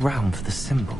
round for the symbol.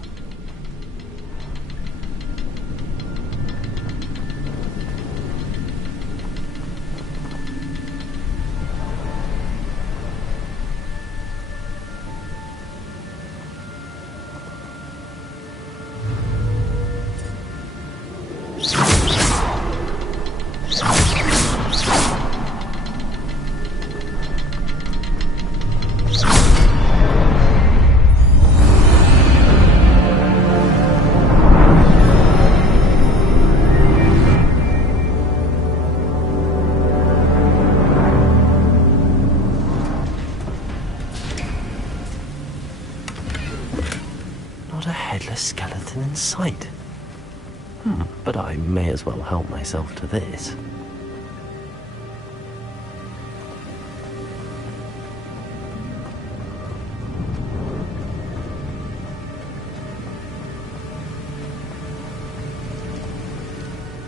Not a headless skeleton in sight. But I may as well help myself to this.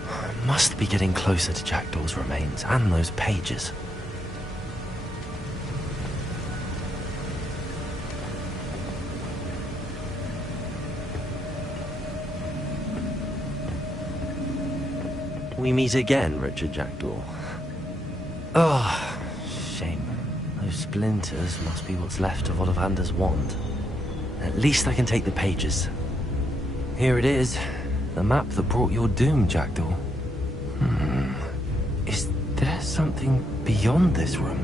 I must be getting closer to Jackdaw's remains and those pages. We meet again, Richard Jackdaw. Oh, shame. Those splinters must be what's left of Ollivander's wand. At least I can take the pages. Here it is. The map that brought your doom, Jackdaw. Is there something beyond this room?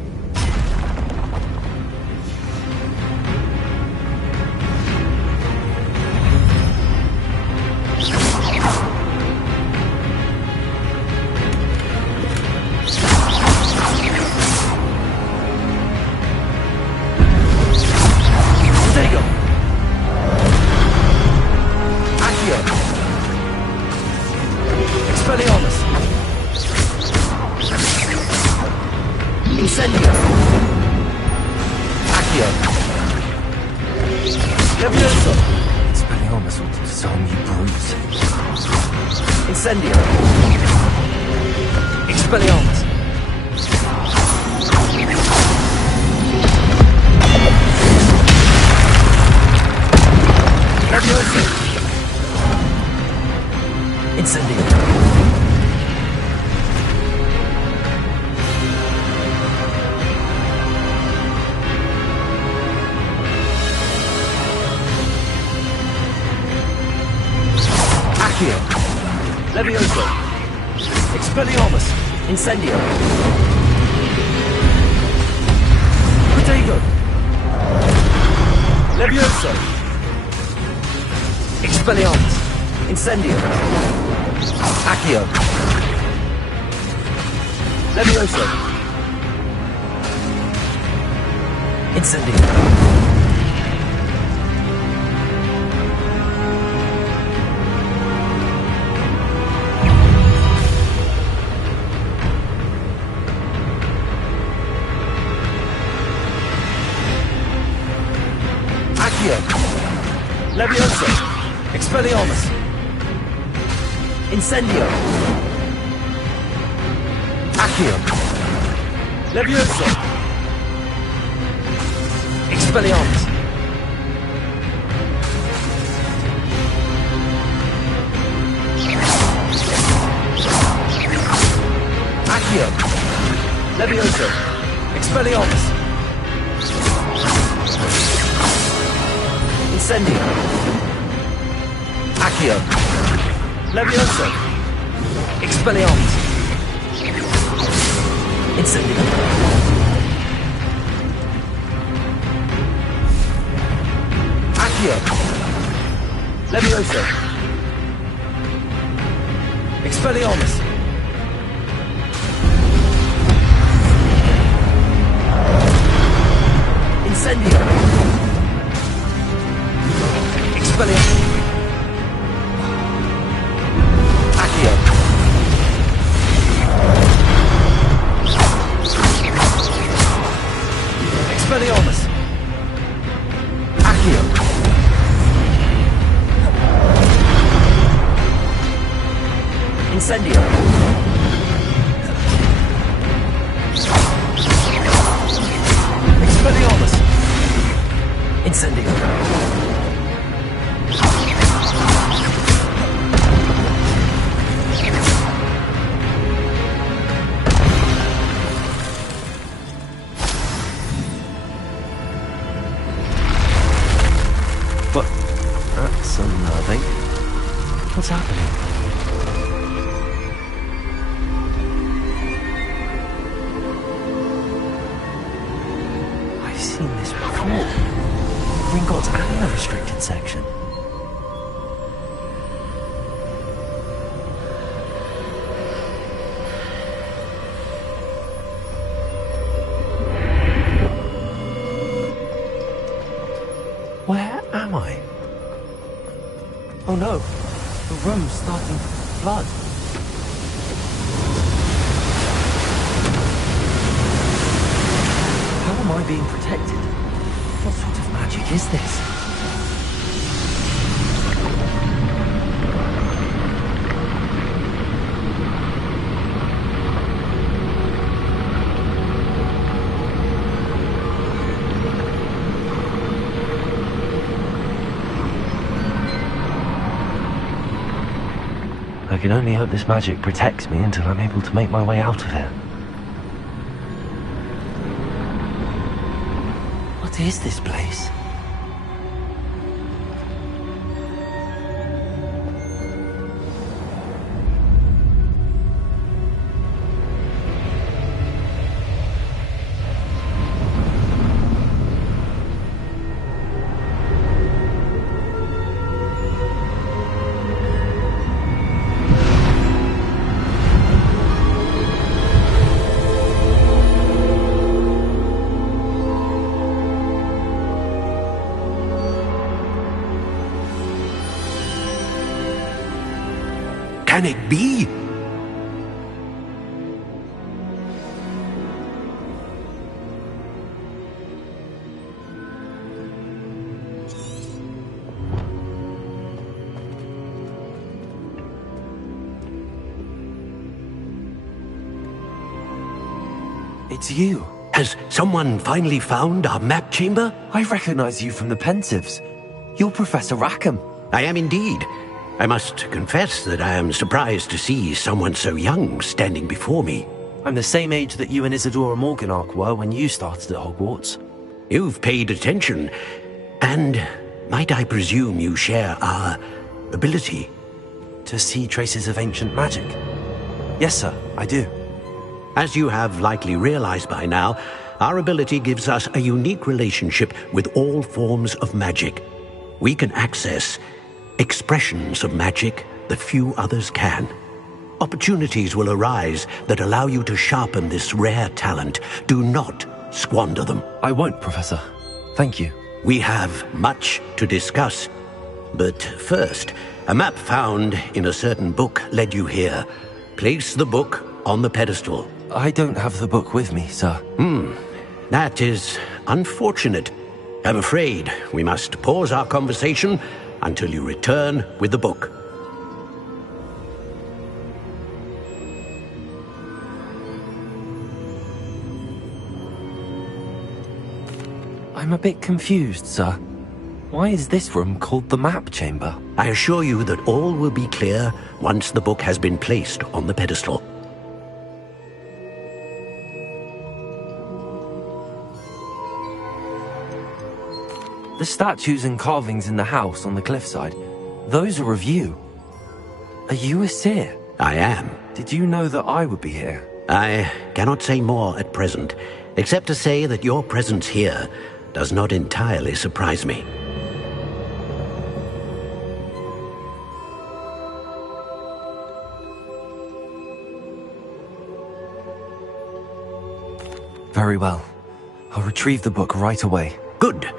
Levioso! Expelliarmus! Incendio! Protego! Levioso! Expelliarmus! Incendio! Accio! Levioso! Incendio! Levioso! Expelliarmus! Incendio! Accio! Levioso! Expelliarmus! Accio! Levioso! Expelliarmus! Incendio! Accio! Levioso! Expelliarmus! Incendio! Accio! Levioso! Expelliarmus! Incendio! Expelliarmus! Accio! Expelliarmus! Accio! Incendio! Expelliarmus! Incendio! But that's unnerving. What's happening? I've seen this before. Gringotts and the restricted section. Where am I? Oh no, the room's starting to flood. How am I being protected? What sort of magic is this? I can only hope this magic protects me until I'm able to make my way out of here. What is this place? Can it be? It's you. Has someone finally found our map chamber? I recognize you from the Pensives. You're Professor Rackham. I am indeed. I must confess that I am surprised to see someone so young standing before me. I'm the same age that you and Isadora Morganach were when you started at Hogwarts. You've paid attention, and might I presume you share our ability? To see traces of ancient magic? Yes, sir, I do. As you have likely realized by now, our ability gives us a unique relationship with all forms of magic. We can access expressions of magic that few others can. Opportunities will arise that allow you to sharpen this rare talent. Do not squander them. I won't, Professor. Thank you. We have much to discuss. But first, a map found in a certain book led you here. Place the book on the pedestal. I don't have the book with me, sir. That is unfortunate. I'm afraid we must pause our conversation until you return with the book. I'm a bit confused, sir. Why is this room called the map chamber? I assure you that all will be clear once the book has been placed on the pedestal. The statues and carvings in the house on the cliffside, those are of you. Are you a seer? I am. Did you know that I would be here? I cannot say more at present, except to say that your presence here does not entirely surprise me. Very well. I'll retrieve the book right away. Good.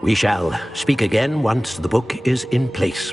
We shall speak again once the book is in place.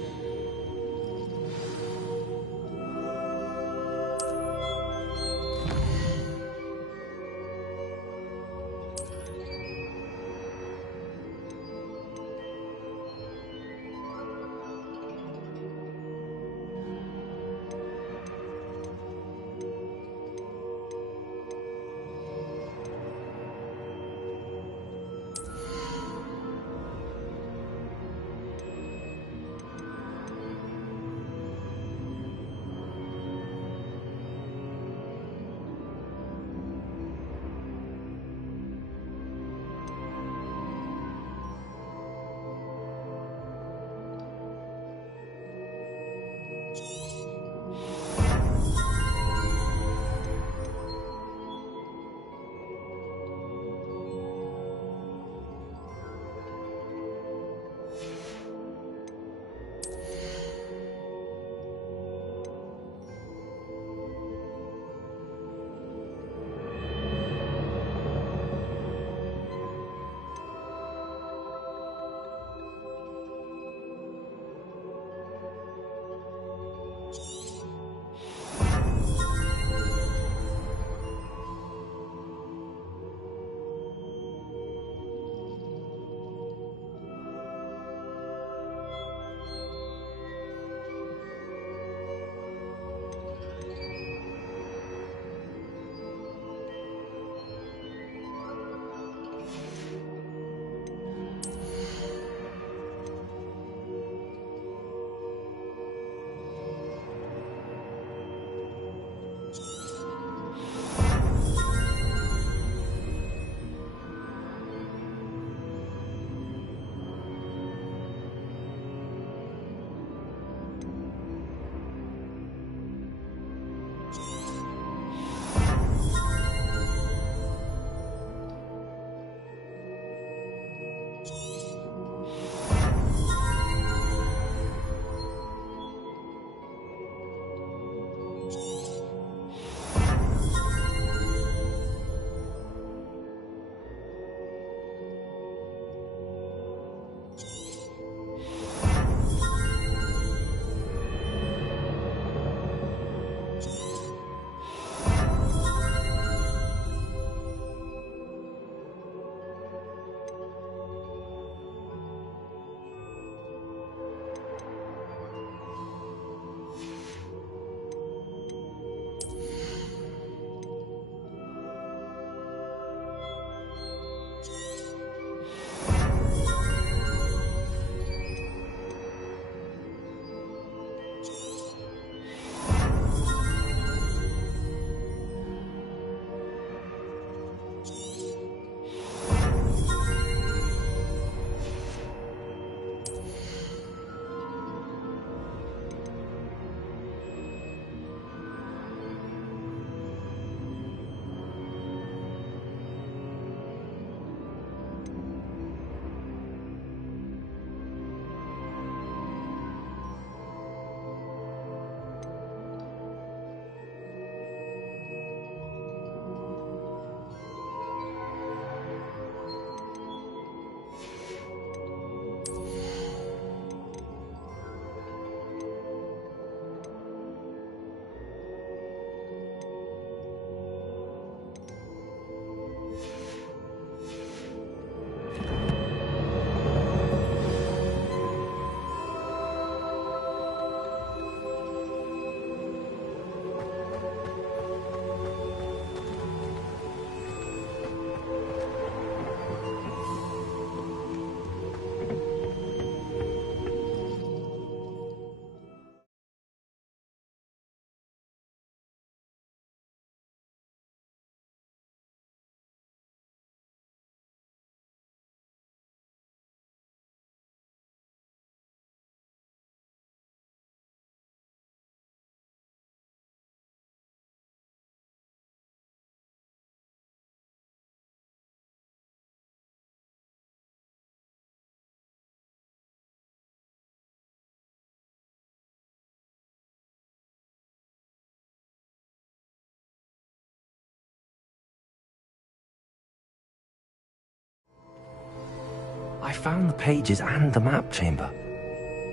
I found the pages and the map chamber.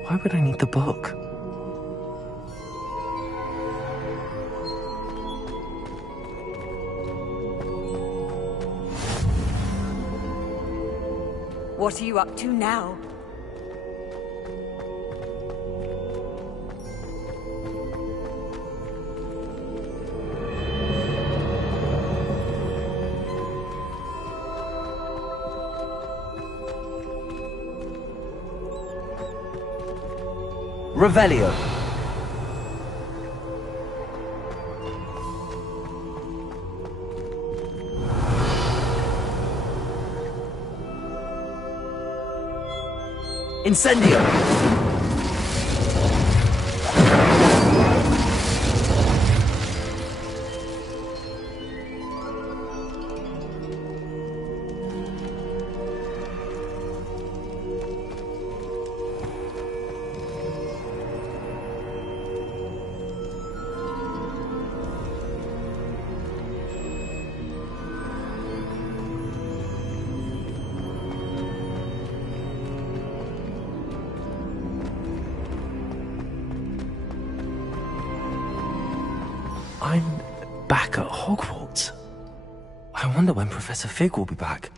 Why would I need the book? What are you up to now? Revelio. Incendio. I'm back at Hogwarts. I wonder when Professor Fig will be back.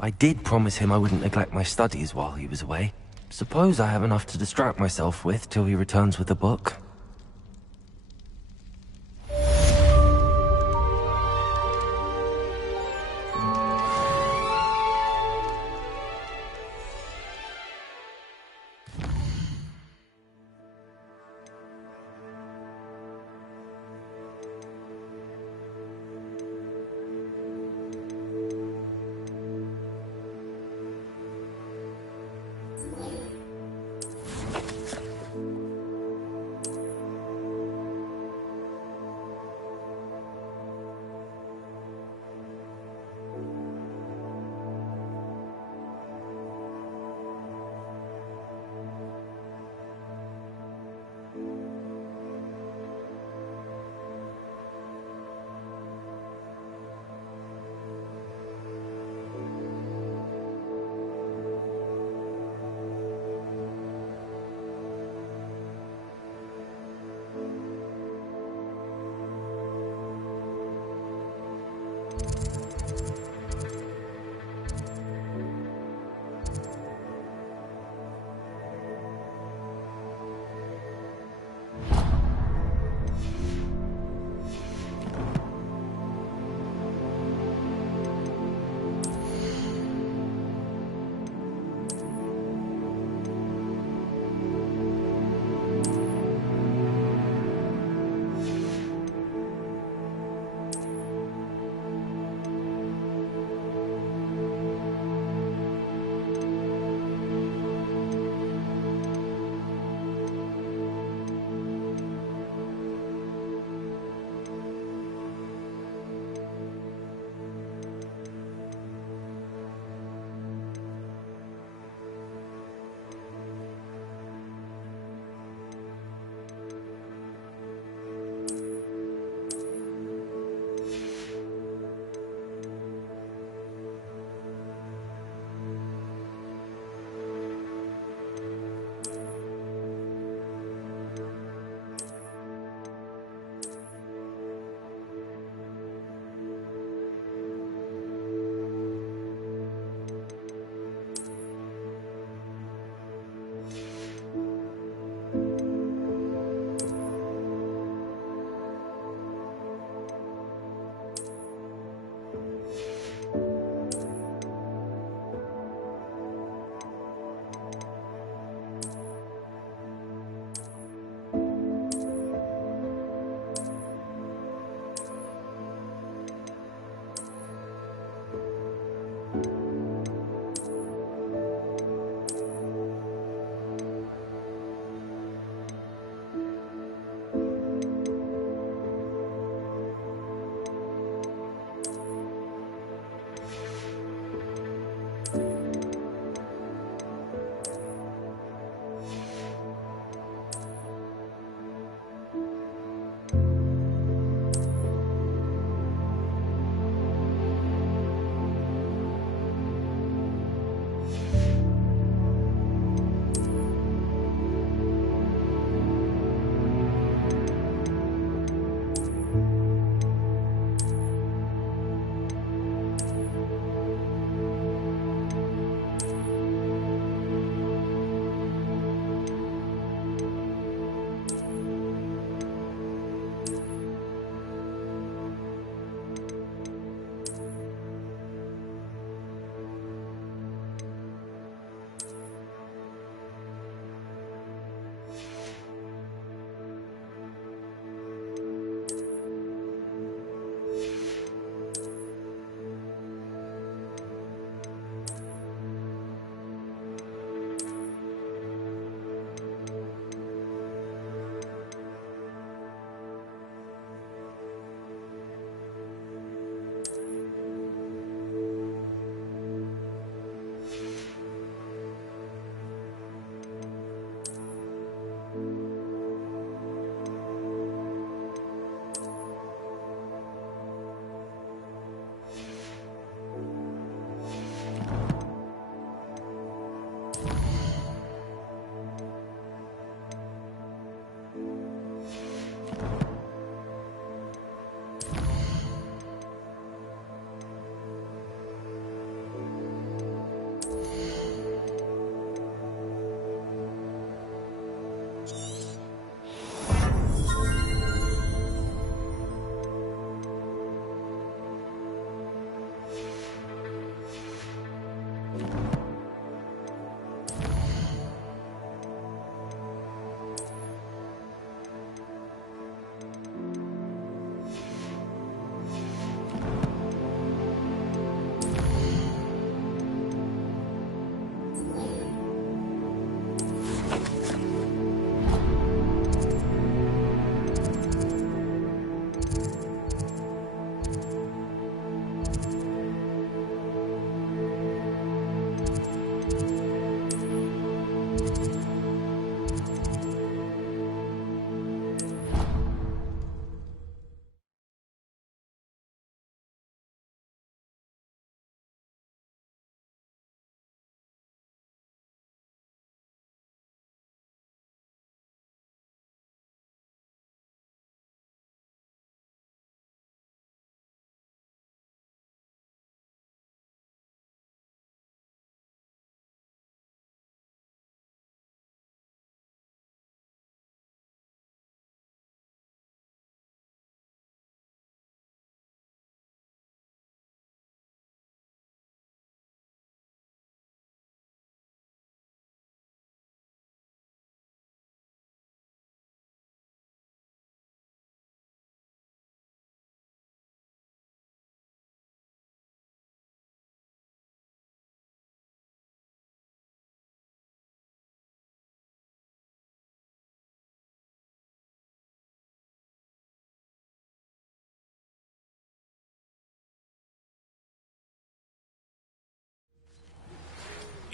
I did promise him I wouldn't neglect my studies while he was away. Suppose I have enough to distract myself with till he returns with a book.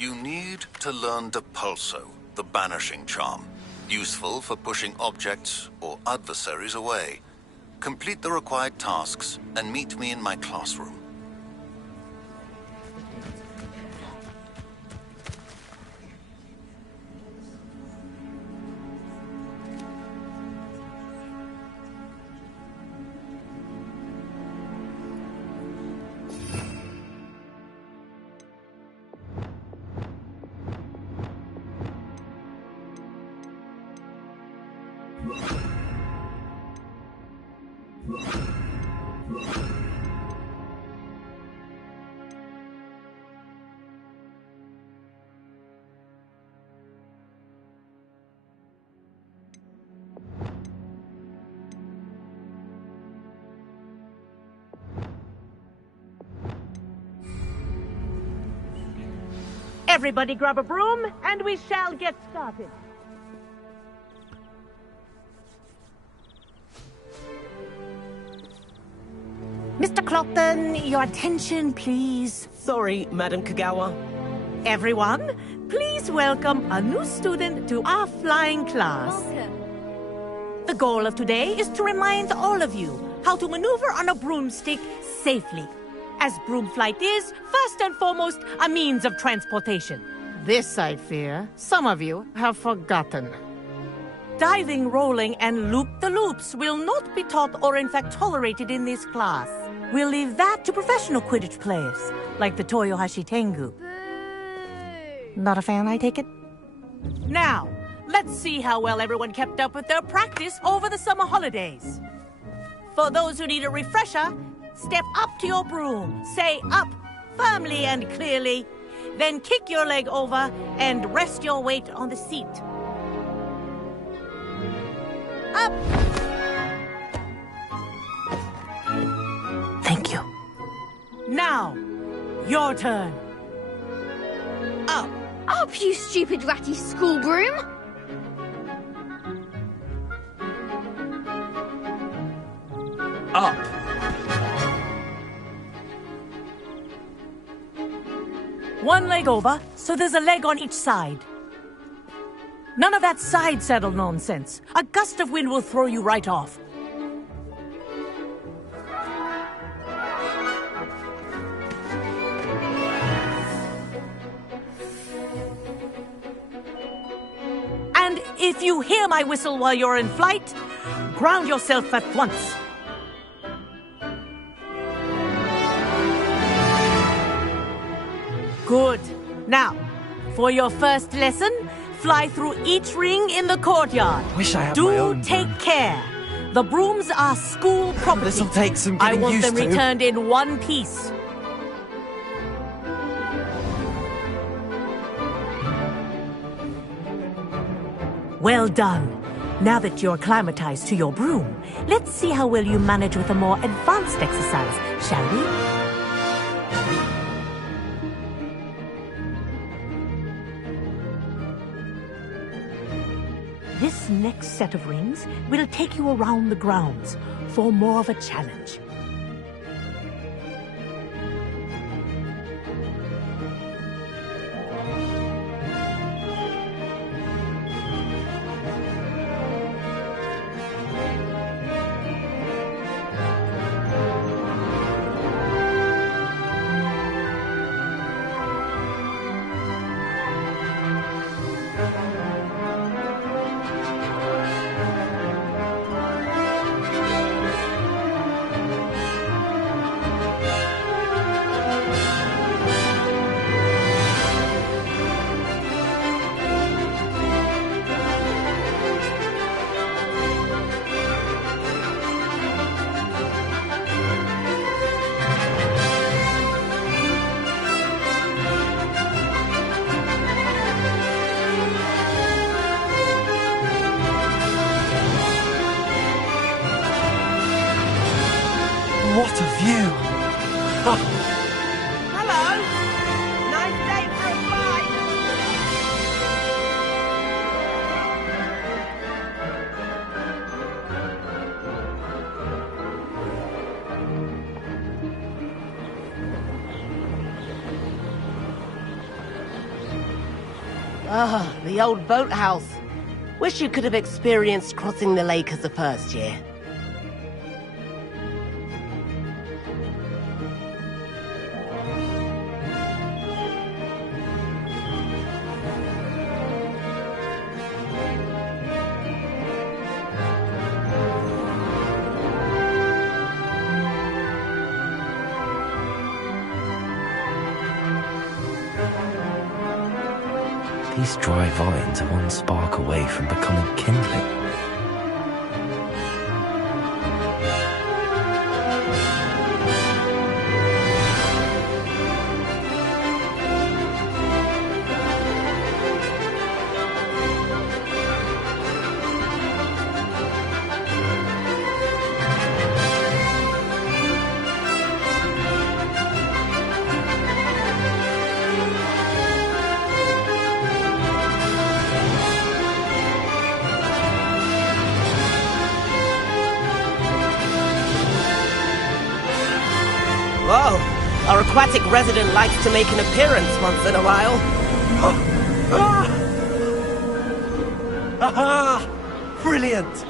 You need to learn Depulso, the banishing charm. Useful for pushing objects or adversaries away. Complete the required tasks and meet me in my classroom. Everybody grab a broom, and we shall get started. Mr. Clopton, your attention, please. Sorry, Madam Kagawa. Everyone, please welcome a new student to our flying class. Welcome. The goal of today is to remind all of you how to maneuver on a broomstick safely. As broom flight is, first and foremost, a means of transportation. This, I fear, some of you have forgotten. Diving, rolling, and loop-the-loops will not be taught or in fact tolerated in this class. We'll leave that to professional Quidditch players, like the Toyohashi Tengu. Boo! Not a fan, I take it? Now, let's see how well everyone kept up with their practice over the summer holidays. For those who need a refresher, step up to your broom, say up, firmly and clearly, then kick your leg over and rest your weight on the seat. Up! Thank you. Now, your turn. Up! Up, you stupid ratty school broom! Up. One leg over, so there's a leg on each side. None of that side saddle nonsense. A gust of wind will throw you right off. And if you hear my whistle while you're in flight, ground yourself at once. Good. Now, for your first lesson, fly through each ring in the courtyard. Wish I had my own Do take broom. care. The brooms are school property. This'll take some I getting want used them to. returned in one piece. Well done. Now that you're acclimatized to your broom, let's see how well you manage with a more advanced exercise, shall we? This next set of rings will take you around the grounds for more of a challenge. What a view! Hello! Nice day for a flight! Ah, the old boathouse. Wish you could have experienced crossing the lake as a first year. These dry vines are one spark away from becoming kindling. Whoa! Our aquatic resident likes to make an appearance once in a while. Aha! Brilliant!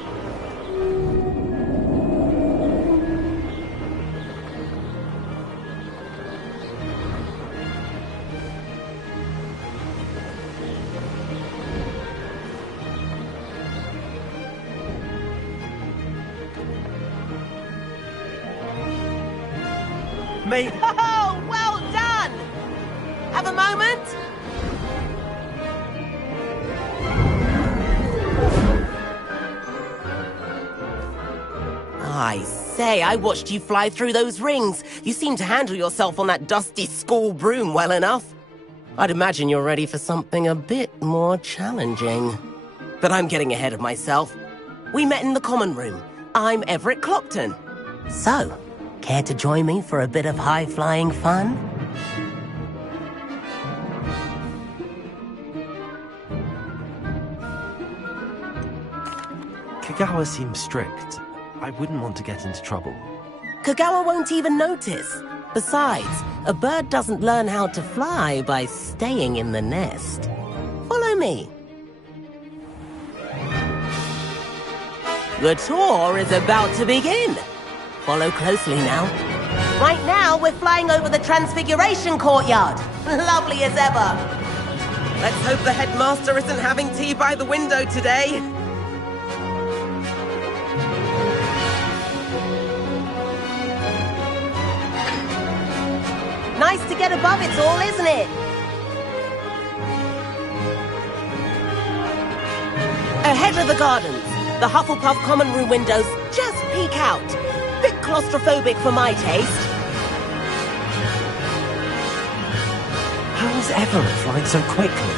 Mate, Oh, well done! Have a moment? I say, I watched you fly through those rings. You seem to handle yourself on that dusty school broom well enough. I'd imagine you're ready for something a bit more challenging. But I'm getting ahead of myself. We met in the common room. I'm Everett Clopton. So, care to join me for a bit of high-flying fun? Kagawa seems strict. I wouldn't want to get into trouble. Kagawa won't even notice. Besides, a bird doesn't learn how to fly by staying in the nest. Follow me. The tour is about to begin. Follow closely now. Right now, we're flying over the Transfiguration Courtyard. Lovely as ever. Let's hope the headmaster isn't having tea by the window today. Nice to get above it all, isn't it? Ahead of the gardens, the Hufflepuff common room windows just peek out. Bit claustrophobic for my taste. How is Everett flying so quickly?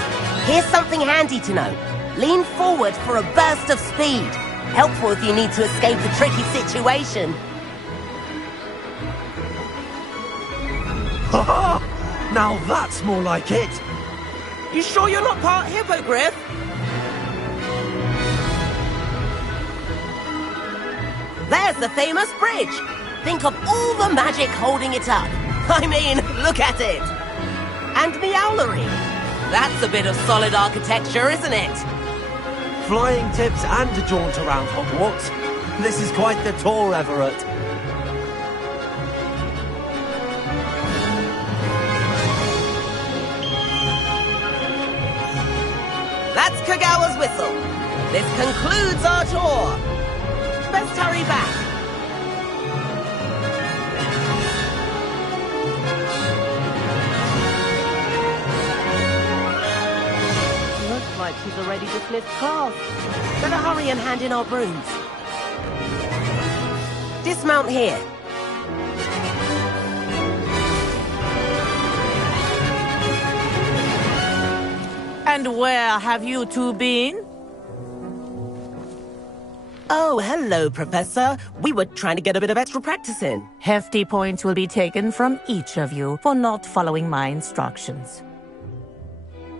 Here's something handy to know. Lean forward for a burst of speed. Helpful if you need to escape a tricky situation. now that's more like it! You sure you're not part hippogriff? There's the famous bridge. Think of all the magic holding it up. I mean, look at it. And the owlery. That's a bit of solid architecture, isn't it? Flying tips and a jaunt around Hogwarts. This is quite the tour, Everett. That's Kagawa's whistle. This concludes our tour. Best hurry back. Looks like she's already dismissed class. Better hurry and hand in our brooms. Dismount here. And where have you two been? Oh, hello, Professor. We were trying to get a bit of extra practice in. Hefty points will be taken from each of you for not following my instructions.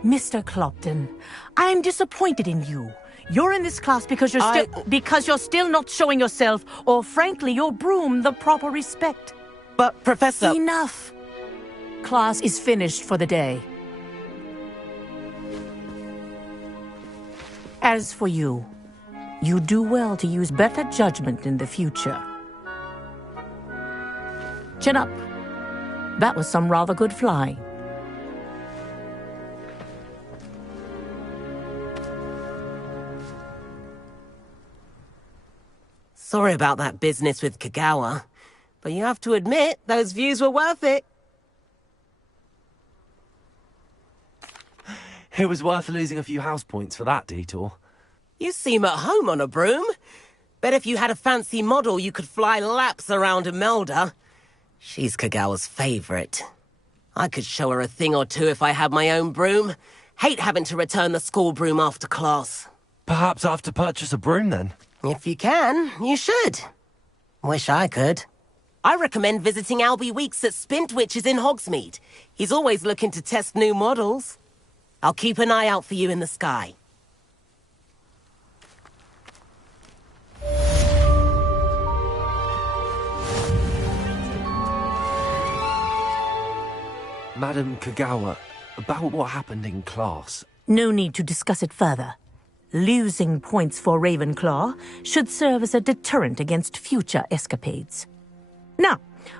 Mr. Clopton, I'm disappointed in you. You're in this class because you're still not showing yourself, or frankly, your broom the proper respect. But, Professor... Enough. Class is finished for the day. As for you, you do well to use better judgment in the future. Chin up. That was some rather good flying. Sorry about that business with Kagawa, but you have to admit, those views were worth it. It was worth losing a few house points for that detour. You seem at home on a broom. Bet if you had a fancy model, you could fly laps around Imelda. She's Kagawa's favorite. I could show her a thing or two if I had my own broom. Hate having to return the school broom after class. Perhaps I have to purchase a broom then. If you can, you should. Wish I could. I recommend visiting Albie Weeks at Spintwitches in Hogsmeade. He's always looking to test new models. I'll keep an eye out for you in the sky. Madam Kagawa, about what happened in class. No need to discuss it further. Losing points for Ravenclaw should serve as a deterrent against future escapades. Now,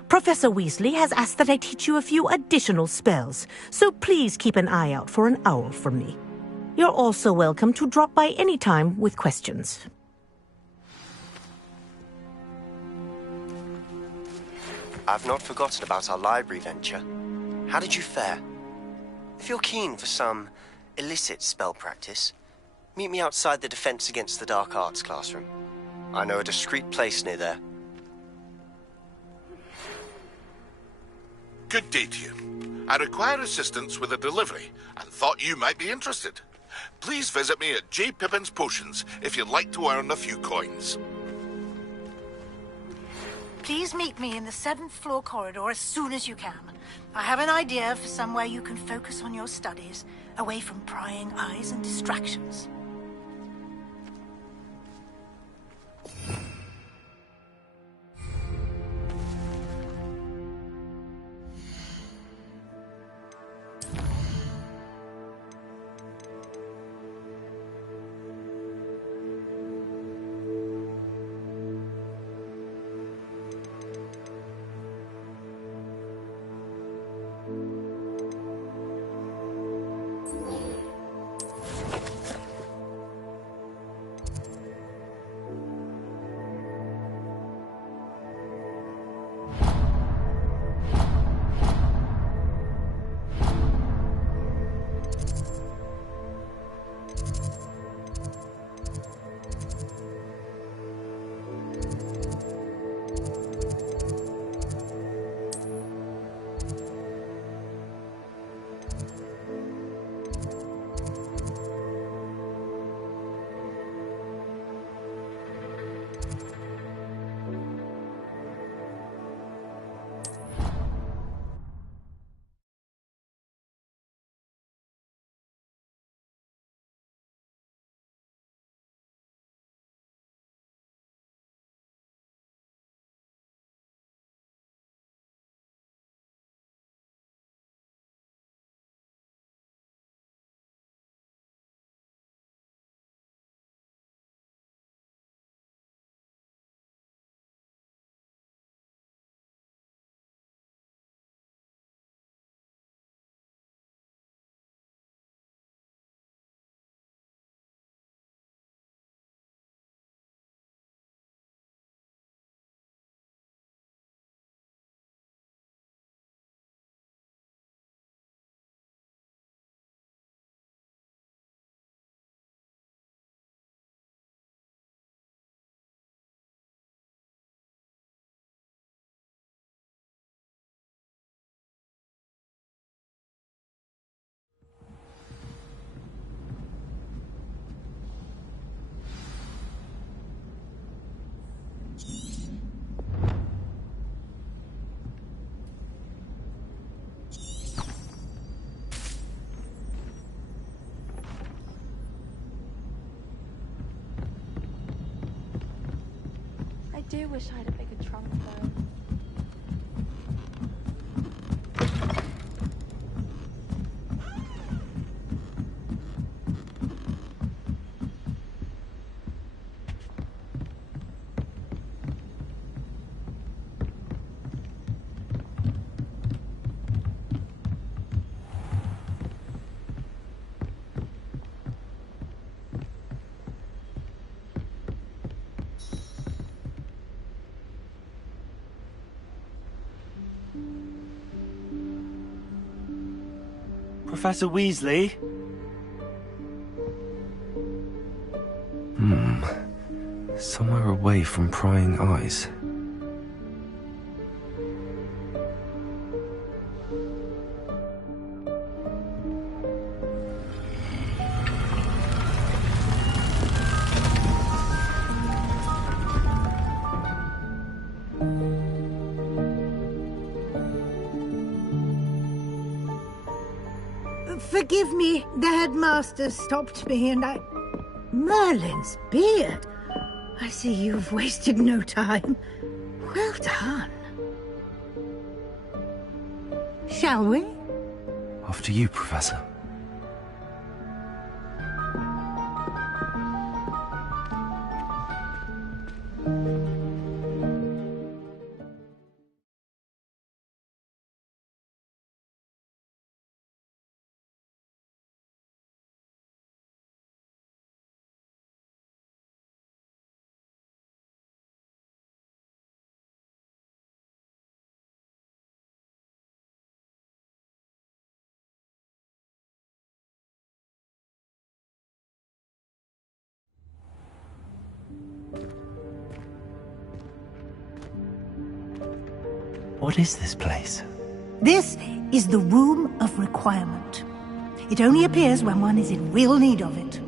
Professor Weasley has asked that I teach you a few additional spells, so please keep an eye out for an owl from me. You're also welcome to drop by any time with questions. I've not forgotten about our library venture. How did you fare? If you're keen for some illicit spell practice, meet me outside the Defense Against the Dark Arts classroom. I know a discreet place near there. Good day to you. I require assistance with a delivery and thought you might be interested. Please visit me at J. Pippin's Potions if you'd like to earn a few coins. Please meet me in the 7th floor corridor as soon as you can. I have an idea for somewhere you can focus on your studies, away from prying eyes and distractions. I do wish I had a bigger trunk though. Professor Weasley? Somewhere away from prying eyes. Forgive me, the headmaster stopped me and I... Merlin's beard! I see you've wasted no time. Well done. Shall we? After you, Professor. What is this place? This is the Room of Requirement. It only appears when one is in real need of it.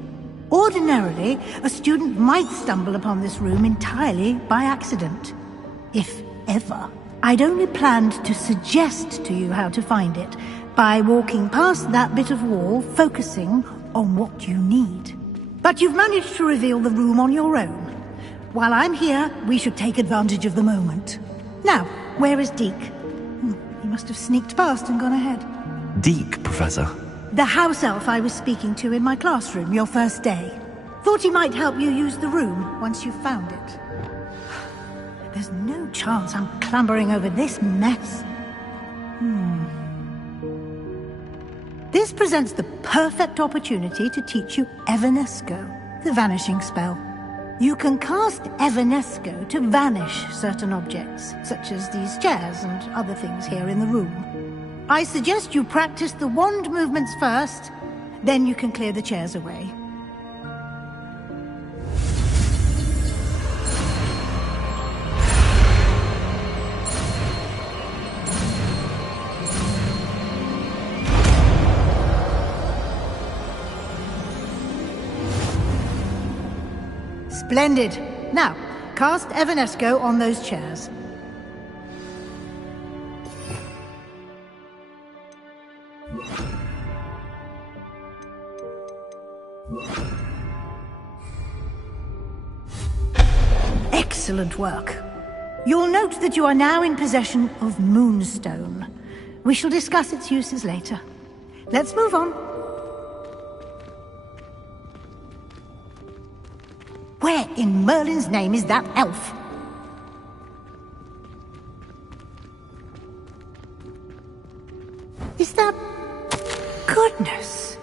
Ordinarily, a student might stumble upon this room entirely by accident. If ever. I'd only planned to suggest to you how to find it by walking past that bit of wall, focusing on what you need. But you've managed to reveal the room on your own. While I'm here, we should take advantage of the moment. Now, where is Deke? He must have sneaked past and gone ahead. Deke, Professor. The house elf I was speaking to in my classroom your first day. Thought he might help you use the room once you've found it. There's no chance I'm clambering over this mess. This presents the perfect opportunity to teach you Evanesco, the vanishing spell. You can cast Evanesco to vanish certain objects, such as these chairs and other things here in the room. I suggest you practice the wand movements first, then you can clear the chairs away. Splendid. Now, cast Evanesco on those chairs. Excellent work. You'll note that you are now in possession of Moonstone. We shall discuss its uses later. Let's move on. Where in Merlin's name is that elf? Is that... Goodness!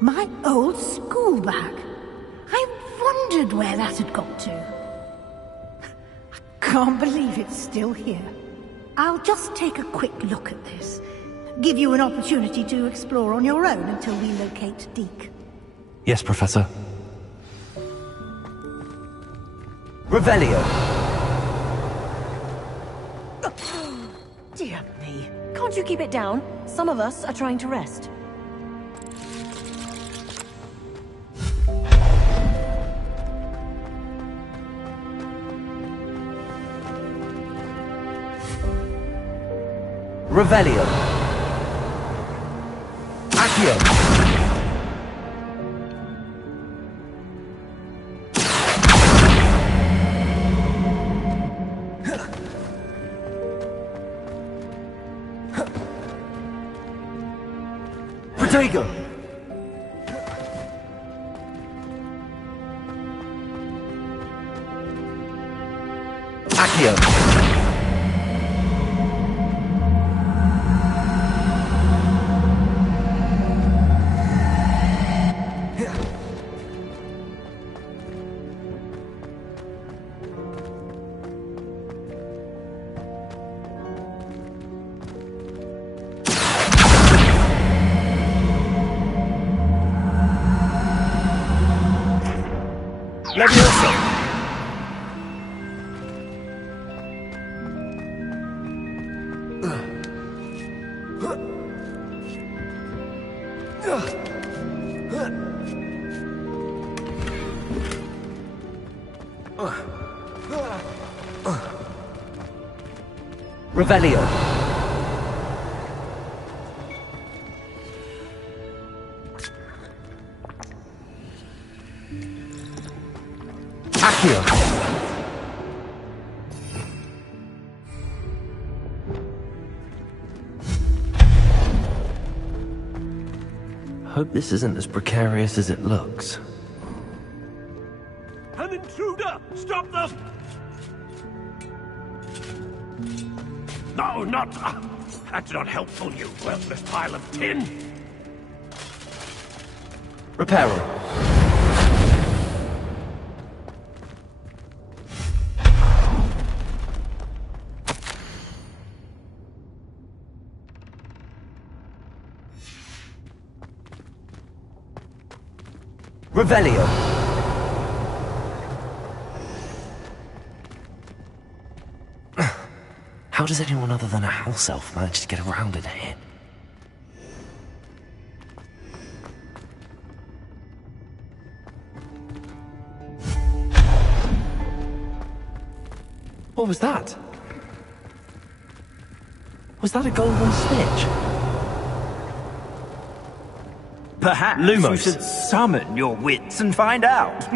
My old school bag. I wondered where that had got to. I can't believe it's still here. I'll just take a quick look at this. Give you an opportunity to explore on your own until we locate Deke. Yes, Professor. Revelio. Dear me. Can't you keep it down? Some of us are trying to rest. Revelio. Accio. Protego. Accio. Levioso! Revelio. Accio. Hope this isn't as precarious as it looks. An intruder! Stop them! No, not... that's not helpful, you worthless pile of tin! Reparo. Revelio. How does anyone other than a house elf manage to get around in here? What was that? Was that a golden snitch? Perhaps Lumos. you should summon your wits and find out.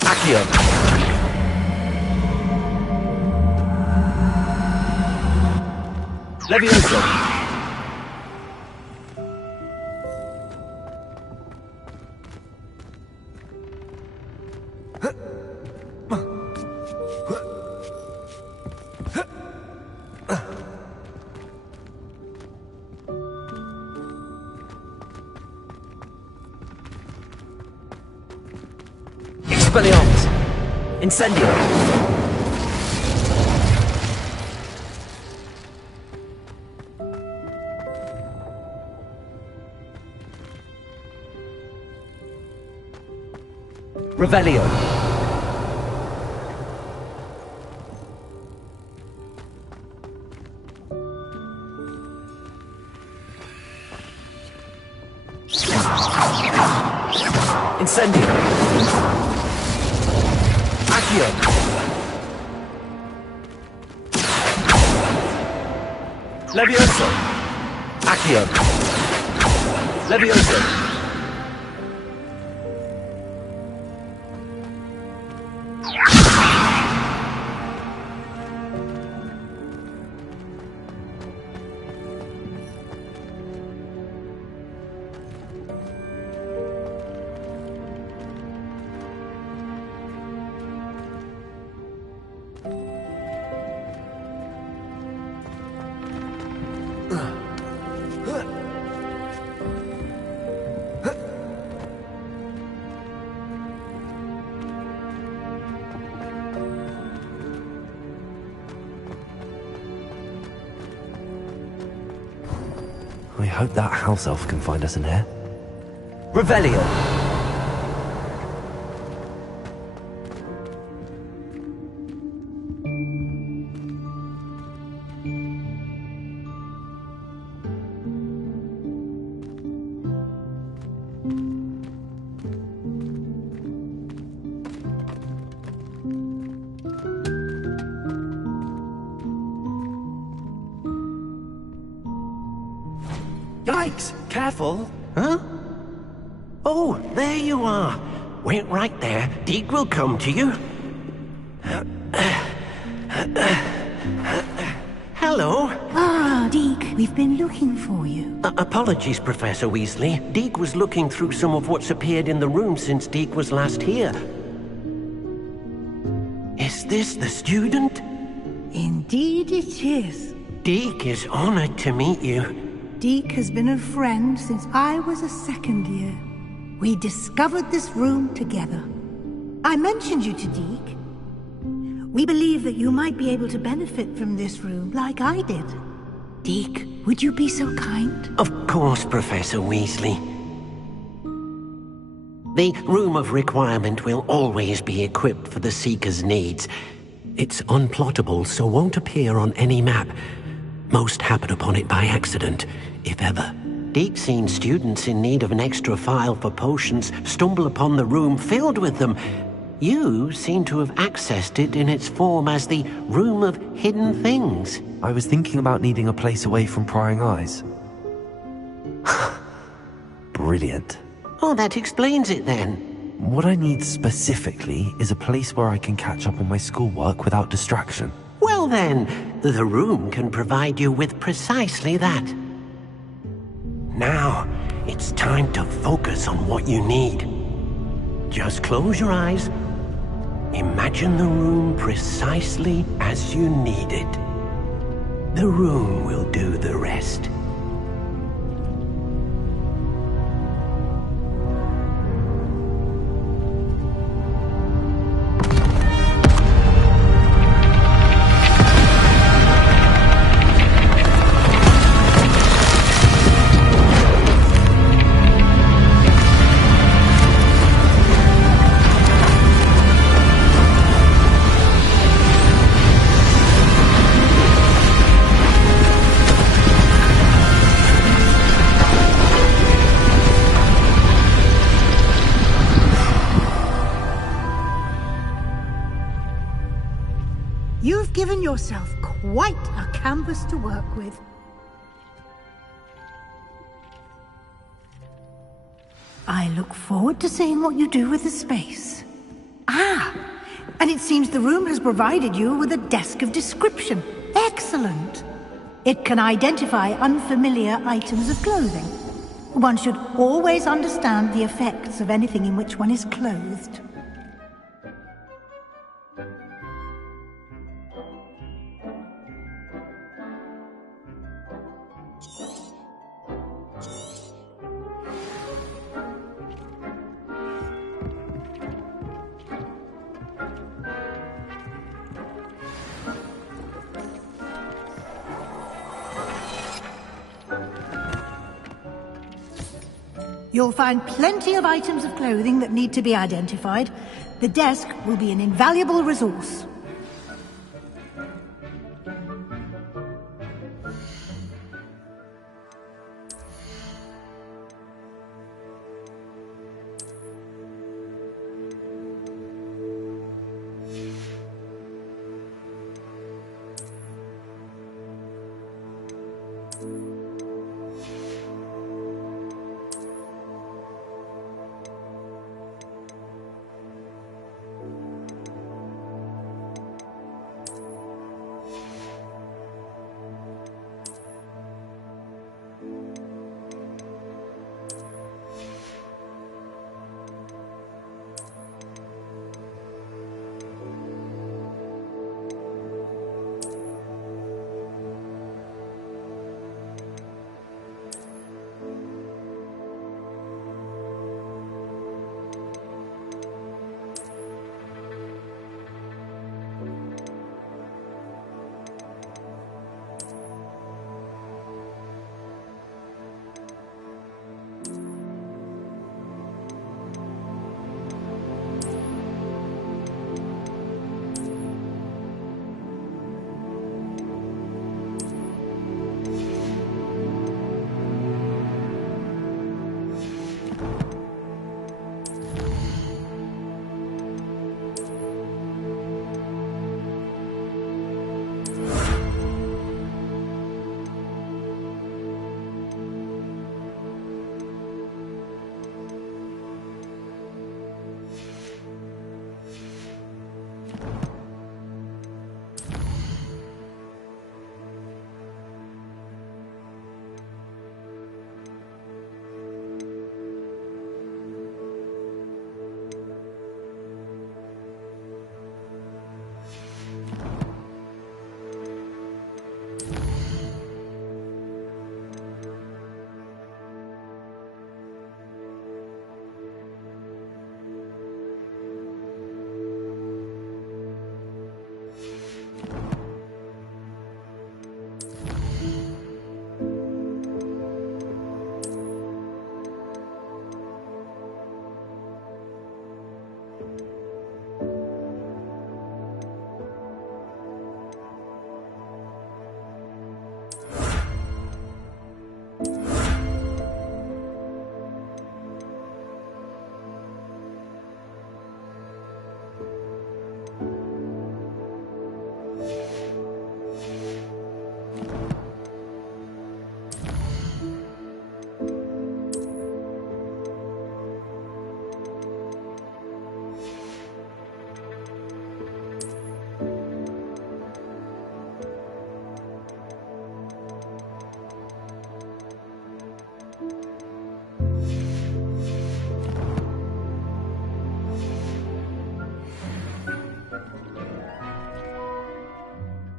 Accio. Levioso. Expelliarmus. Incendio. Revelio. Incendio. Accio. Levioso. Accio. Levioso. I hope that house elf can find us in here. Revelio. Yikes! Careful! Huh? Oh, there you are. Wait right there. Deke will come to you. Hello. Ah, Deke, we've been looking for you. Apologies, Professor Weasley. Deke was looking through some of what's appeared in the room since Deke was last here. Is this the student? Indeed it is. Deke is honored to meet you. Deke has been a friend since I was a second year. We discovered this room together. I mentioned you to Deke. We believe that you might be able to benefit from this room like I did. Deke, would you be so kind? Of course, Professor Weasley. The Room of Requirement will always be equipped for the Seeker's needs. It's unplottable, so won't appear on any map. Most happen upon it by accident, if ever. Deke's seen students in need of an extra file for potions stumble upon the room filled with them. You seem to have accessed it in its form as the Room of Hidden Things. I was thinking about needing a place away from prying eyes. Brilliant. Oh, that explains it then. What I need specifically is a place where I can catch up on my schoolwork without distraction. Well then, the room can provide you with precisely that. Now, it's time to focus on what you need. Just close your eyes. Imagine the room precisely as you need it. The room will do the rest. You've given yourself quite a canvas to work with. I look forward to seeing what you do with the space. Ah, and it seems the room has provided you with a desk of description. Excellent. It can identify unfamiliar items of clothing. One should always understand the effects of anything in which one is clothed. You'll find plenty of items of clothing that need to be identified. The desk will be an invaluable resource.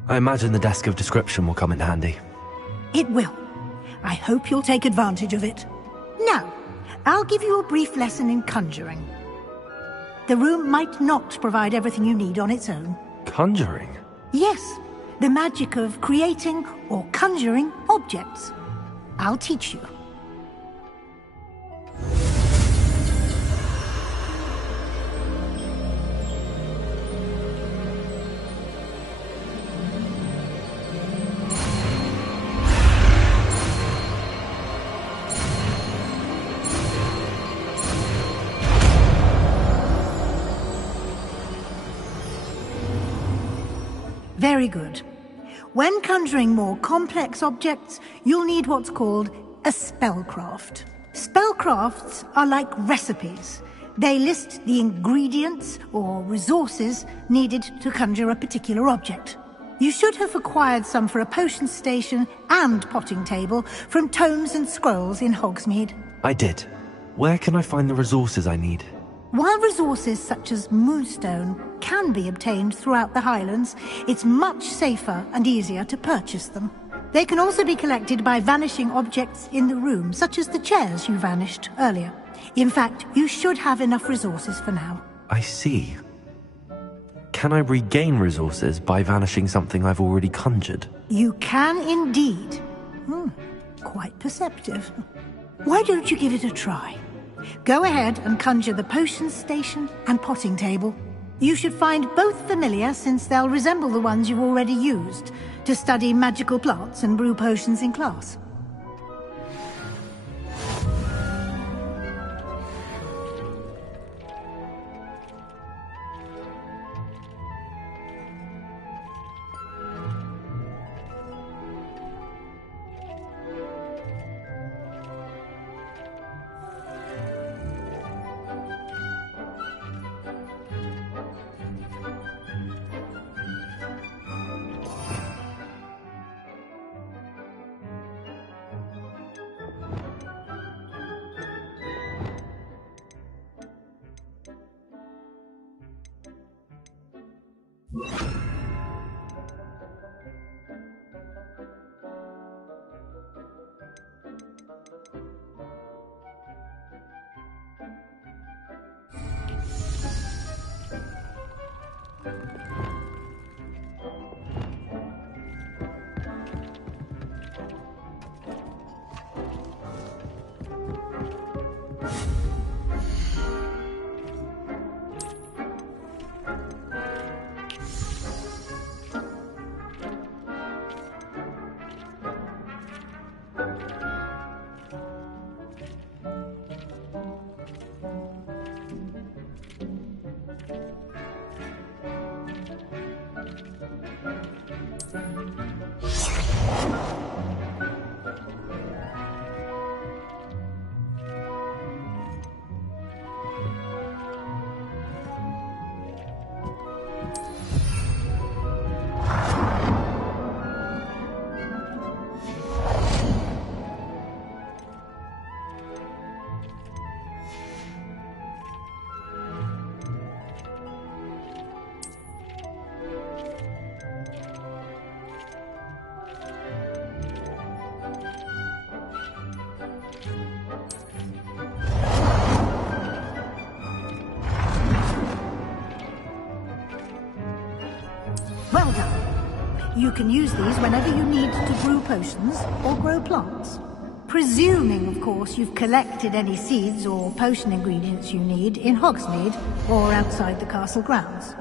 I imagine the desk of description will come in handy. It will. I hope you'll take advantage of it. Now, I'll give you a brief lesson in conjuring. The room might not provide everything you need on its own. Conjuring? Yes, the magic of creating or conjuring objects. I'll teach you. Very good. When conjuring more complex objects, you'll need what's called a spellcraft. Spellcrafts are like recipes. They list the ingredients or resources needed to conjure a particular object. You should have acquired some for a potion station and potting table from tomes and scrolls in Hogsmeade. I did. Where can I find the resources I need? While resources such as moonstone can be obtained throughout the Highlands, it's much safer and easier to purchase them. They can also be collected by vanishing objects in the room, such as the chairs you vanished earlier. In fact, you should have enough resources for now. I see. Can I regain resources by vanishing something I've already conjured? You can indeed. Quite perceptive. Why don't you give it a try? Go ahead and conjure the potion station and potting table. You should find both familiar, since they'll resemble the ones you've already used to study magical plants and brew potions in class. Well done. You can use these whenever you need to brew potions or grow plants. Presuming, of course, you've collected any seeds or potion ingredients you need in Hogsmeade or outside the castle grounds.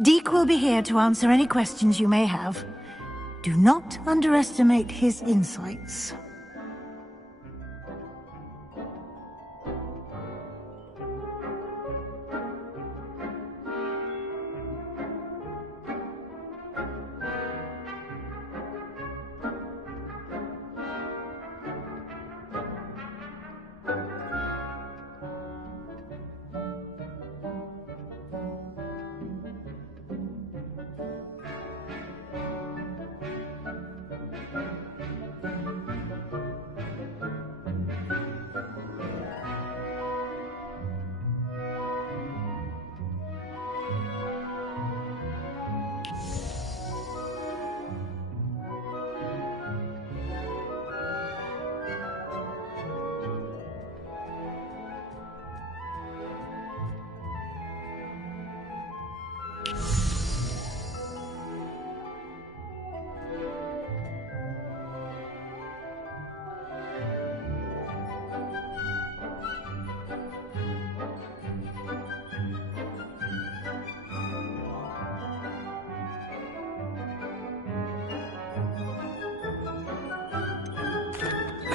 Deke will be here to answer any questions you may have. Do not underestimate his insights.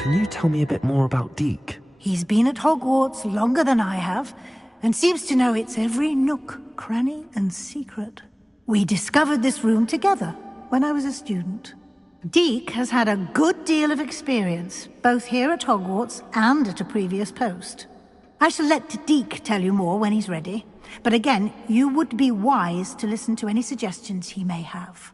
can you tell me a bit more about Deke? He's been at Hogwarts longer than I have, and seems to know its every nook, cranny, and secret. We discovered this room together when I was a student. Deke has had a good deal of experience, both here at Hogwarts and at a previous post. I shall let Deke tell you more when he's ready, but again, you would be wise to listen to any suggestions he may have.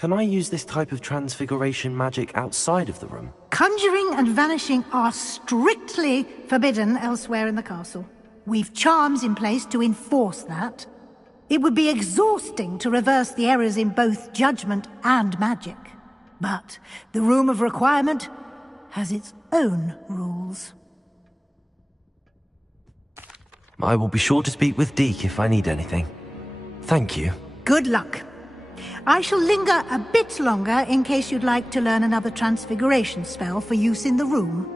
Can I use this type of transfiguration magic outside of the room? Conjuring and vanishing are strictly forbidden elsewhere in the castle. We've charms in place to enforce that. It would be exhausting to reverse the errors in both judgment and magic. But the Room of Requirement has its own rules. I will be sure to speak with Deke if I need anything. Thank you. Good luck. I shall linger a bit longer in case you'd like to learn another transfiguration spell for use in the room.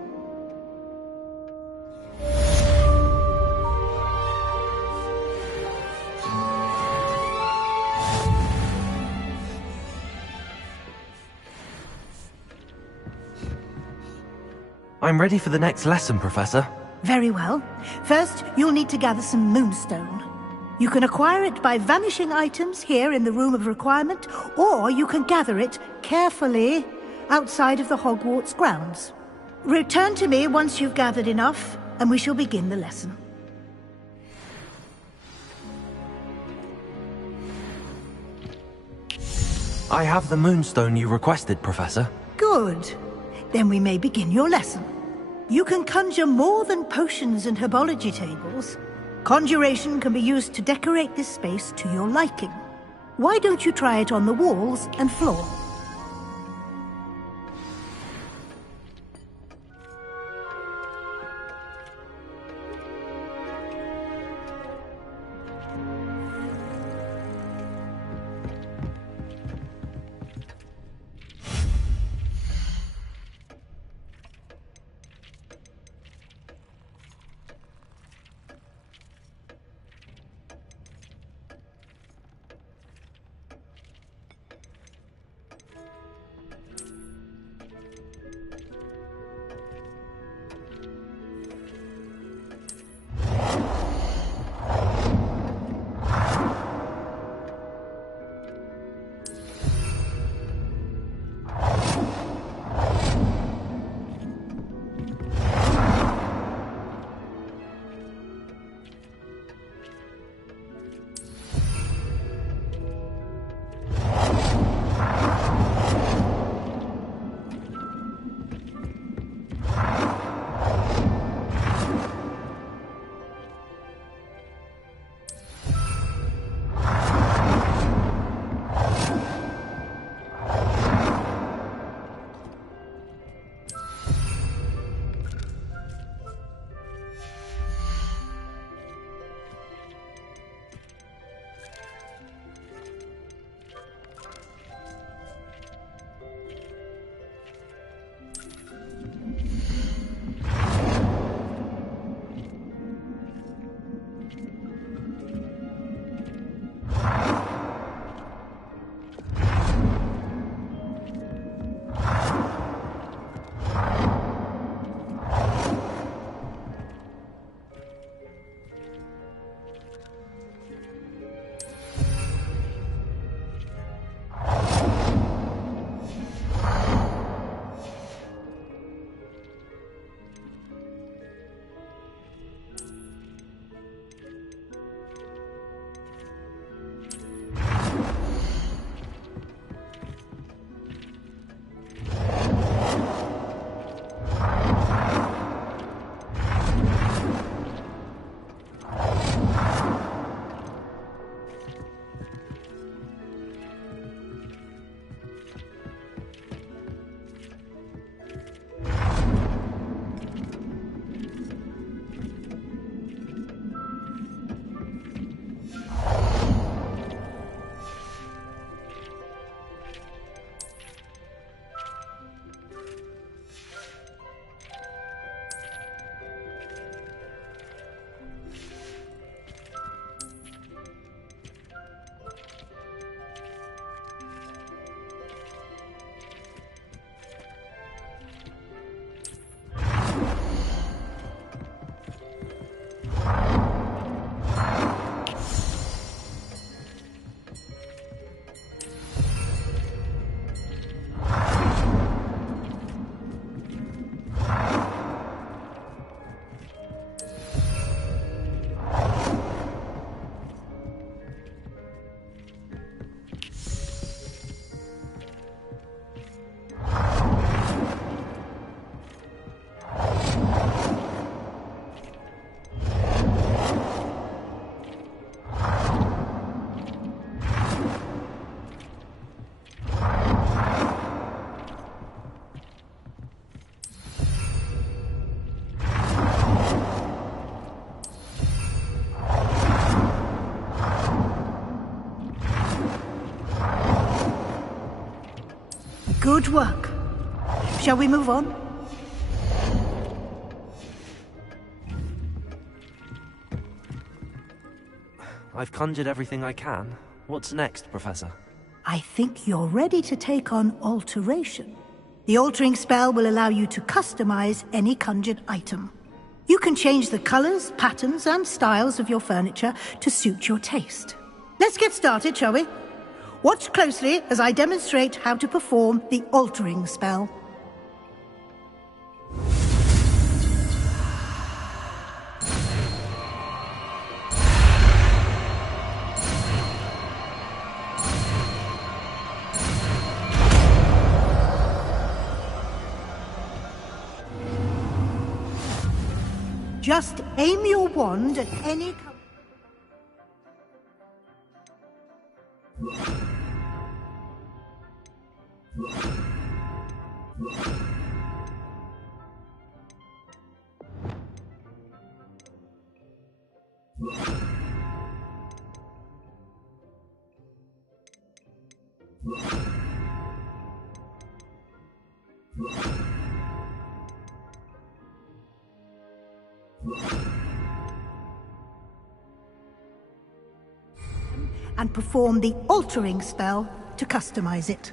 I'm ready for the next lesson, Professor. Very well. First, you'll need to gather some moonstone. You can acquire it by vanishing items here in the Room of Requirement, or you can gather it carefully outside of the Hogwarts grounds. Return to me once you've gathered enough, and we shall begin the lesson. I have the moonstone you requested, Professor. Good. Then we may begin your lesson. You can conjure more than potions and herbology tables. Conjuration can be used to decorate this space to your liking. Why don't you try it on the walls and floor? Good work. Shall we move on? I've conjured everything I can. What's next, Professor? I think you're ready to take on alteration. The altering spell will allow you to customize any conjured item. You can change the colors, patterns, and styles of your furniture to suit your taste. Let's get started, shall we? Watch closely as I demonstrate how to perform the altering spell. Just aim your wand at any color. And perform the altering spell to customize it.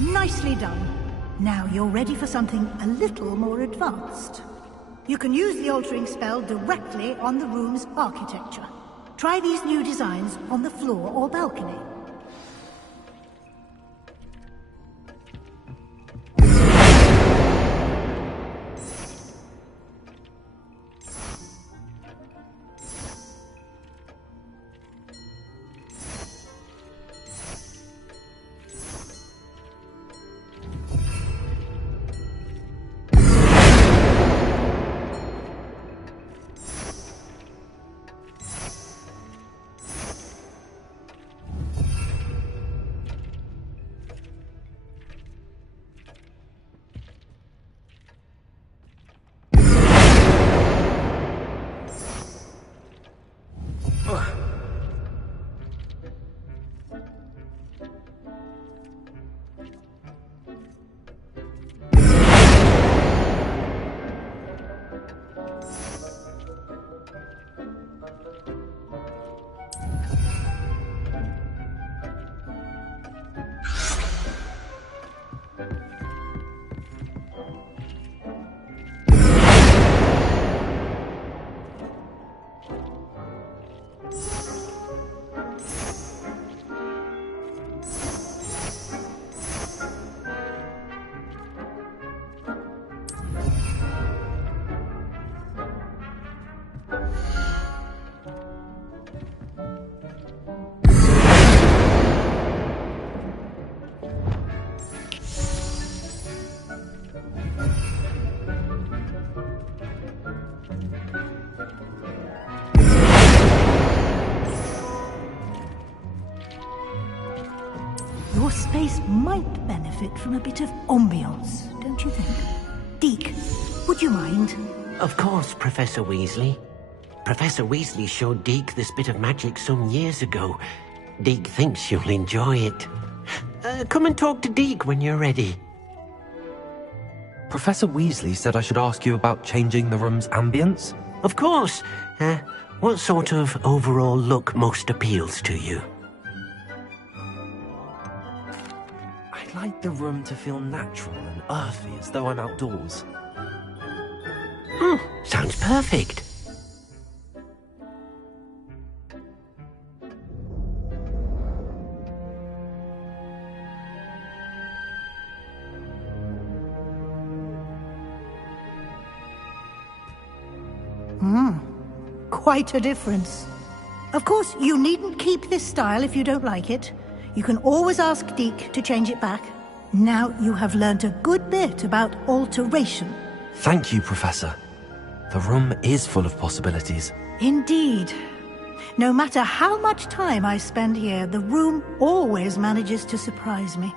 Nicely done. Now you're ready for something a little more advanced. You can use the altering spell directly on the room's architecture. Try these new designs on the floor or balcony. place might benefit from a bit of ambiance, don't you think? Deke, would you mind? Of course, Professor Weasley. Professor Weasley showed Deke this bit of magic some years ago. Deke thinks you'll enjoy it. Come and talk to Deke when you're ready. Professor Weasley said I should ask you about changing the room's ambience? Of course. What sort of overall look most appeals to you? I'd like the room to feel natural and earthy, as though I'm outdoors. Sounds perfect. Quite a difference. Of course, you needn't keep this style if you don't like it. You can always ask Deke to change it back. Now you have learnt a good bit about alteration. Thank you, Professor. The room is full of possibilities. Indeed. No matter how much time I spend here, the room always manages to surprise me.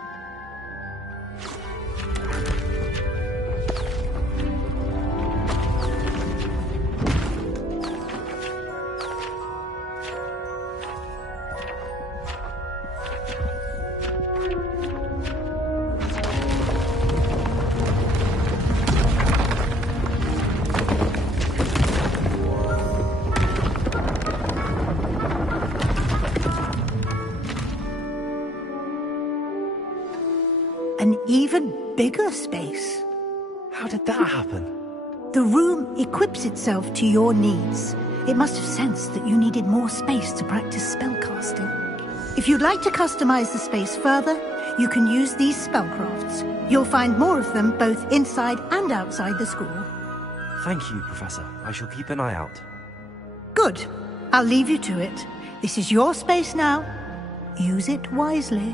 An even bigger space. How did that happen? The room equips itself to your needs. It must have sensed that you needed more space to practice spellcasting. If you'd like to customize the space further, you can use these spellcrafts. You'll find more of them both inside and outside the school. Thank you, Professor. I shall keep an eye out. Good. I'll leave you to it. This is your space now. Use it wisely.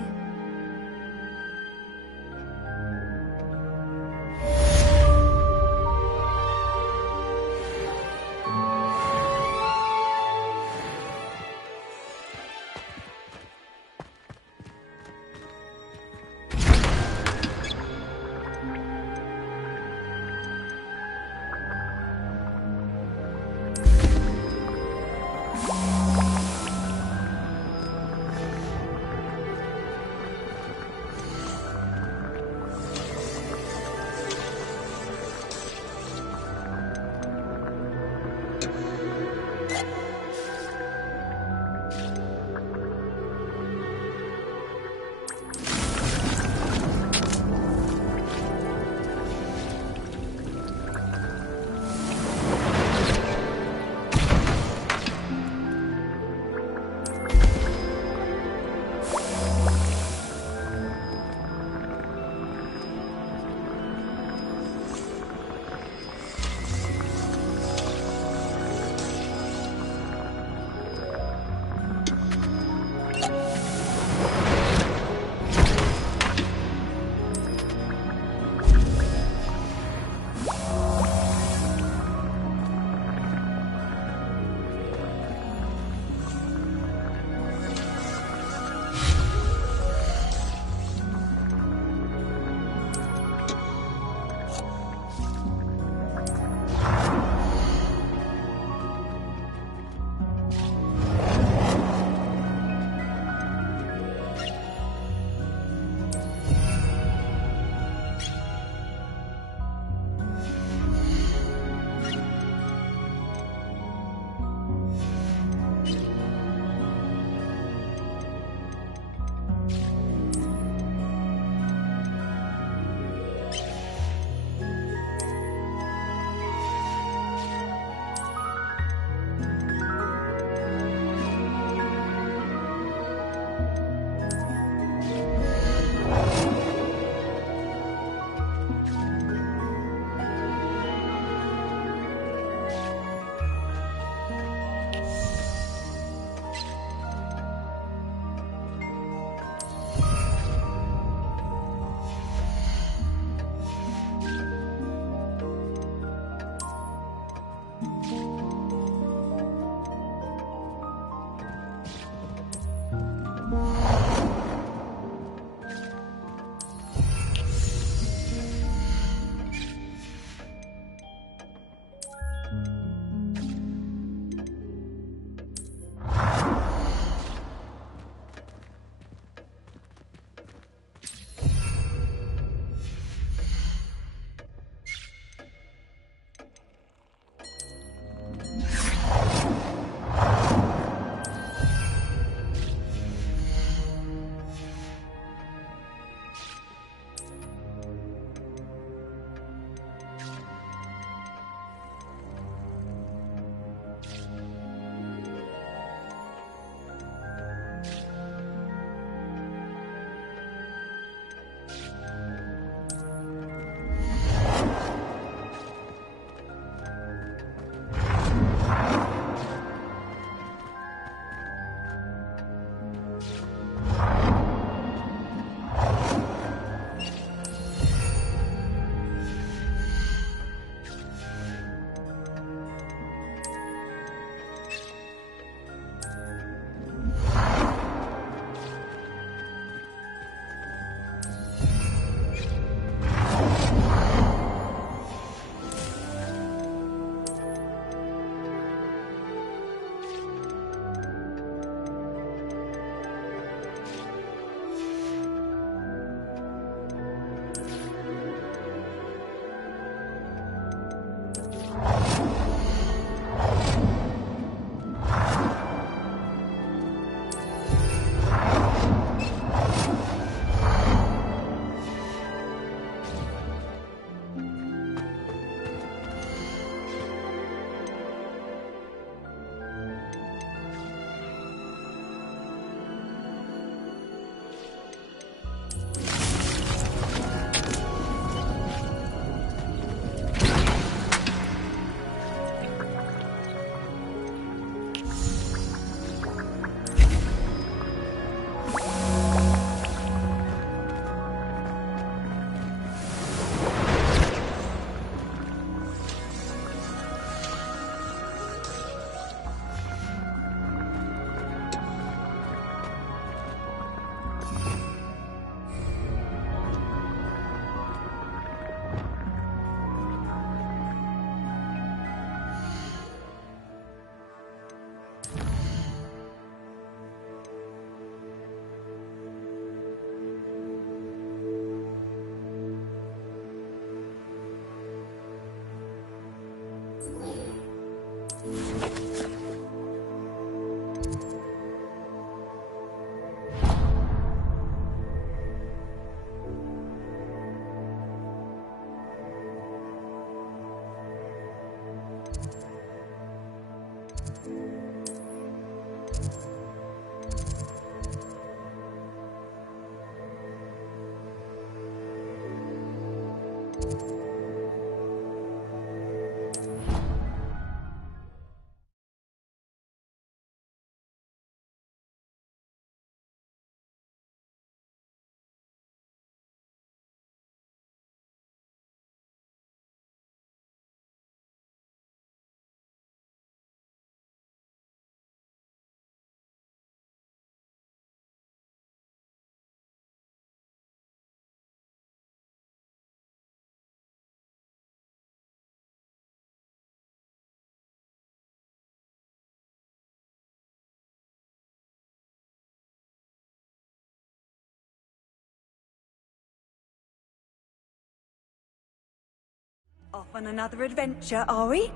Off on another adventure, are we?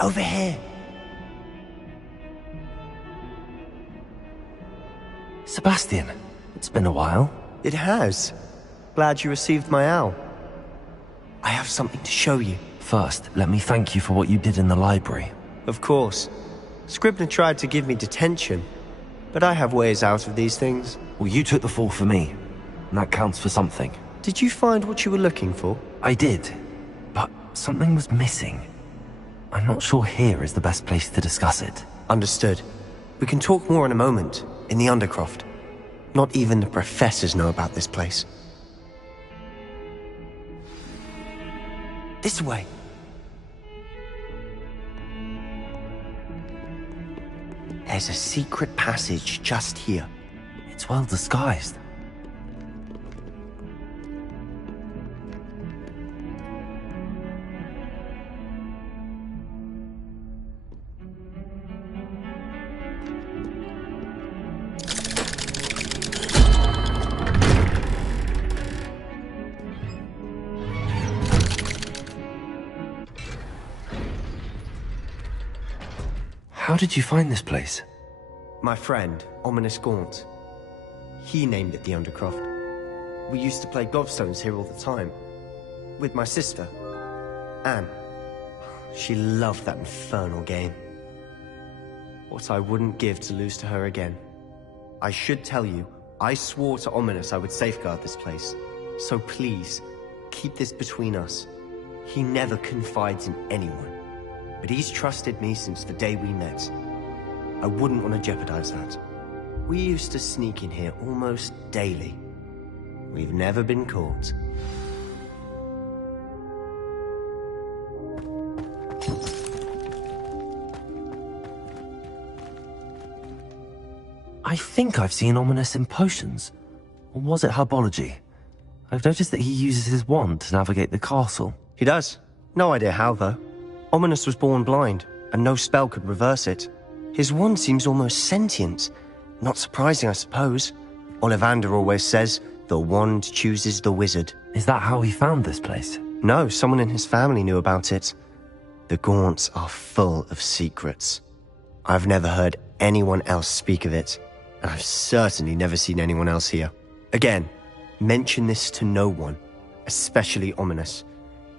Over here. Sebastian, it's been a while. It has. Glad you received my owl. I have something to show you. First, let me thank you for what you did in the library. Of course. Scribner tried to give me detention, but I have ways out of these things. Well, you took the fall for me, and that counts for something. Did you find what you were looking for? I did, but something was missing. I'm not sure here is the best place to discuss it. Understood. We can talk more in a moment, in the Undercroft. Not even the professors know about this place. This way. There's a secret passage just here. It's well disguised. How did you find this place? My friend, Ominous Gaunt. He named it the Undercroft. We used to play gobstones here all the time. With my sister, Anne. She loved that infernal game. What I wouldn't give to lose to her again. I should tell you, I swore to Ominous I would safeguard this place. So please, keep this between us. He never confides in anyone. But he's trusted me since the day we met. I wouldn't want to jeopardize that. We used to sneak in here almost daily. We've never been caught. I think I've seen Ominous in potions. Or was it herbology? I've noticed that he uses his wand to navigate the castle. He does. No idea how, though. Ominous was born blind, and no spell could reverse it. His wand seems almost sentient. Not surprising, I suppose. Ollivander always says, the wand chooses the wizard. Is that how he found this place? No, someone in his family knew about it. The Gaunts are full of secrets. I've never heard anyone else speak of it, and I've certainly never seen anyone else here. Again, mention this to no one, especially Ominous.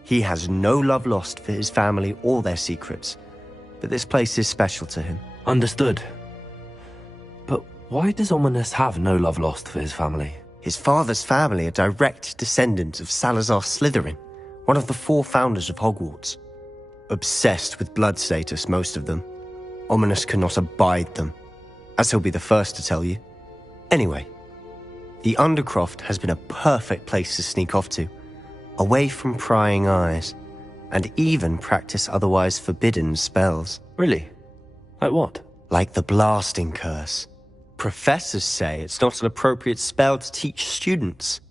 He has no love lost for his family or their secrets, but this place is special to him. Understood. But why does Ominous have no love lost for his family? His father's family are direct descendants of Salazar Slytherin, one of the 4 founders of Hogwarts. Obsessed with blood status, most of them. Ominous cannot abide them, as he'll be the first to tell you. Anyway, the Undercroft has been a perfect place to sneak off to, away from prying eyes, and even practice otherwise forbidden spells. Really? Like what? Like the blasting curse. Professors say it's not an appropriate spell to teach students.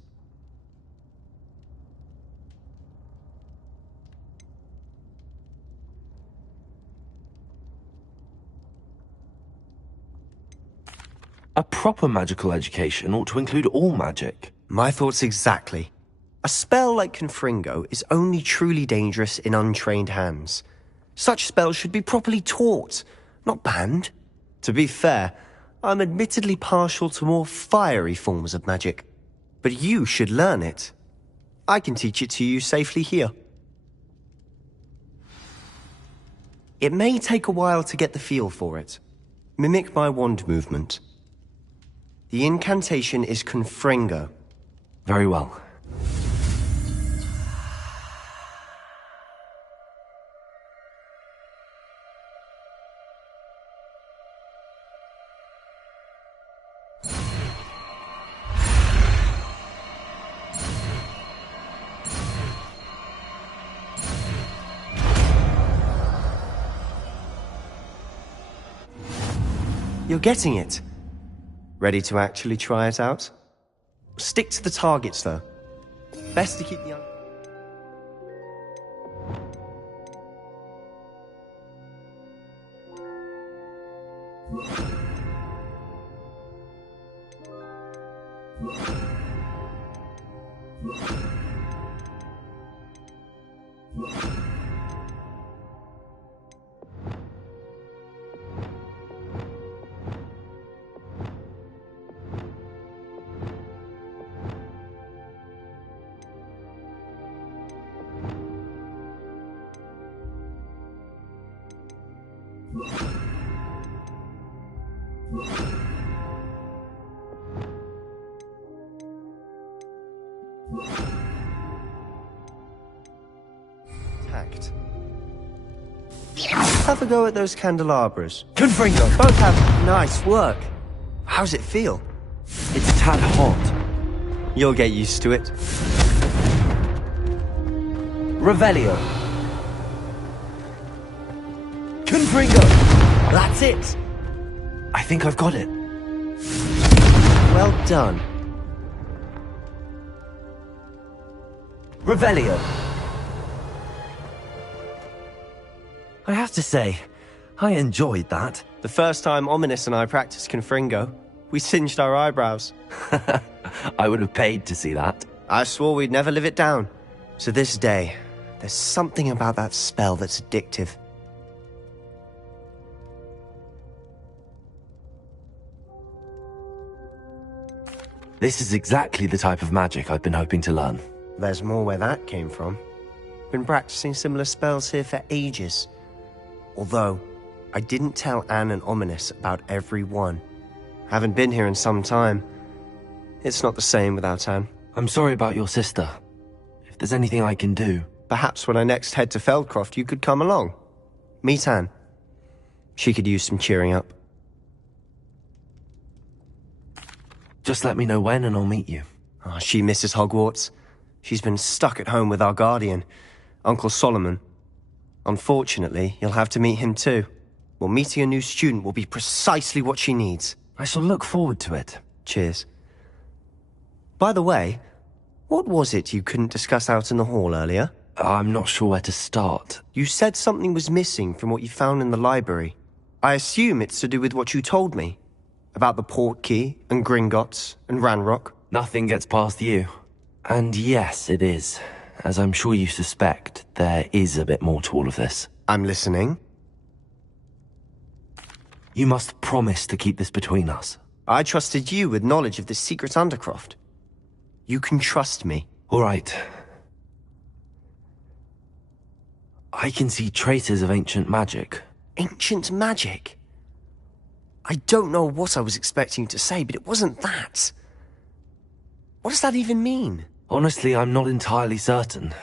A proper magical education ought to include all magic. My thoughts exactly. A spell like Confringo is only truly dangerous in untrained hands. Such spells should be properly taught, not banned. To be fair, I'm admittedly partial to more fiery forms of magic. But you should learn it. I can teach it to you safely here. It may take a while to get the feel for it. Mimic my wand movement. The incantation is Confringo. Very well. You're getting it. Ready to actually try it out? Stick to the targets, though. Best to keep the... Tact. Have a go at those candelabras. Confringo! Both have nice work. How's it feel? It's a tad hot. You'll get used to it. Revelio. Confringo! That's it! I think I've got it. Well done. Revelio. I have to say, I enjoyed that. The first time Ominous and I practiced Confringo, we singed our eyebrows. I would have paid to see that. I swore we'd never live it down. To this day, there's something about that spell that's addictive. This is exactly the type of magic I've been hoping to learn. There's more where that came from. Been practicing similar spells here for ages. Although, I didn't tell Anne and Ominous about every one. Haven't been here in some time. It's not the same without Anne. I'm sorry about your sister. If there's anything I can do... Perhaps when I next head to Feldcroft, you could come along. Meet Anne. She could use some cheering up. Just let me know when and I'll meet you. Oh, she misses Hogwarts. She's been stuck at home with our guardian, Uncle Solomon. Unfortunately, you'll have to meet him too. Well, meeting a new student will be precisely what she needs. I shall look forward to it. Cheers. By the way, what was it you couldn't discuss out in the hall earlier? I'm not sure where to start. You said something was missing from what you found in the library. I assume it's to do with what you told me. About the Portkey, and Gringotts, and Ranrock. Nothing gets past you. And yes, it is. As I'm sure you suspect, there is a bit more to all of this. I'm listening. You must promise to keep this between us. I trusted you with knowledge of this secret Undercroft. You can trust me. All right. I can see traces of ancient magic. Ancient magic? I don't know what I was expecting you to say, but it wasn't that. What does that even mean? Honestly, I'm not entirely certain.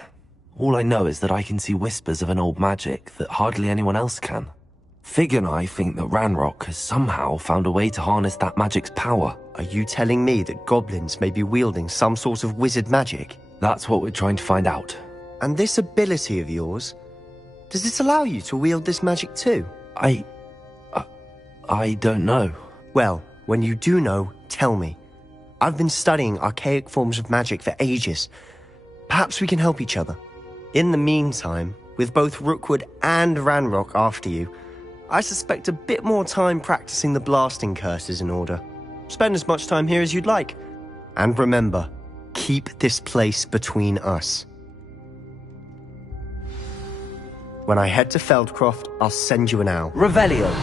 All I know is that I can see whispers of an old magic that hardly anyone else can. Fig and I think that Ranrock has somehow found a way to harness that magic's power. Are you telling me that goblins may be wielding some sort of wizard magic? That's what we're trying to find out. And this ability of yours, does it allow you to wield this magic too? I don't know. Well, when you do know, tell me. I've been studying archaic forms of magic for ages. Perhaps we can help each other. In the meantime, with both Rookwood and Ranrock after you, I suspect a bit more time practicing the blasting curse is in order. Spend as much time here as you'd like. And remember, keep this place between us. When I head to Feldcroft, I'll send you an owl. Revelio.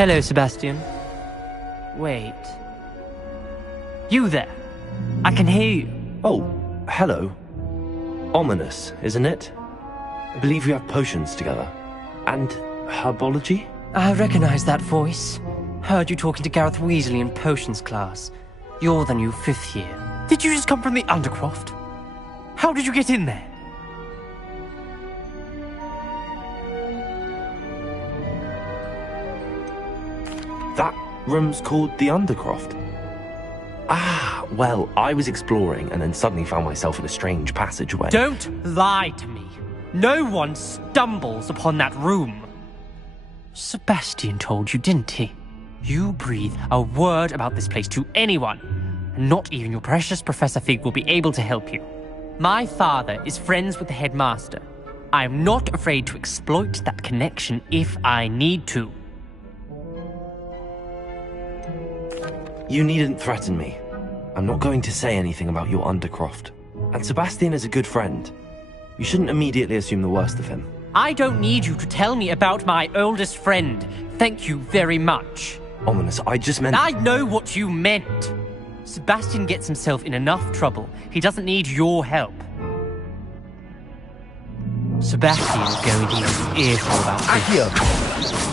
Hello, Sebastian. Wait. You there? I can hear you. Oh, hello. Ominous, isn't it? I believe we have potions together. And herbology? I recognize that voice. Heard you talking to Gareth Weasley in potions class. You're the new 5th year. Did you just come from the Undercroft? How did you get in there? That room's called the Undercroft. Ah, well, I was exploring and then suddenly found myself in a strange passageway. Don't lie to me. No one stumbles upon that room. Sebastian told you, didn't he? You breathe a word about this place to anyone, and not even your precious Professor Fig will be able to help you. My father is friends with the headmaster. I am not afraid to exploit that connection if I need to. You needn't threaten me. I'm not going to say anything about your Undercroft. And Sebastian is a good friend. You shouldn't immediately assume the worst of him. I don't need you to tell me about my oldest friend. Thank you very much. Ominous, I just meant... I know what you meant. Sebastian gets himself in enough trouble. He doesn't need your help. Sebastian is going to use his earful about this.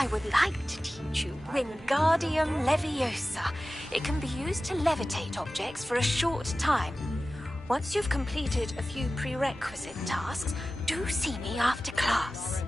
I would like to teach you Wingardium Leviosa. It can be used to levitate objects for a short time. Once you've completed a few prerequisite tasks, do see me after class.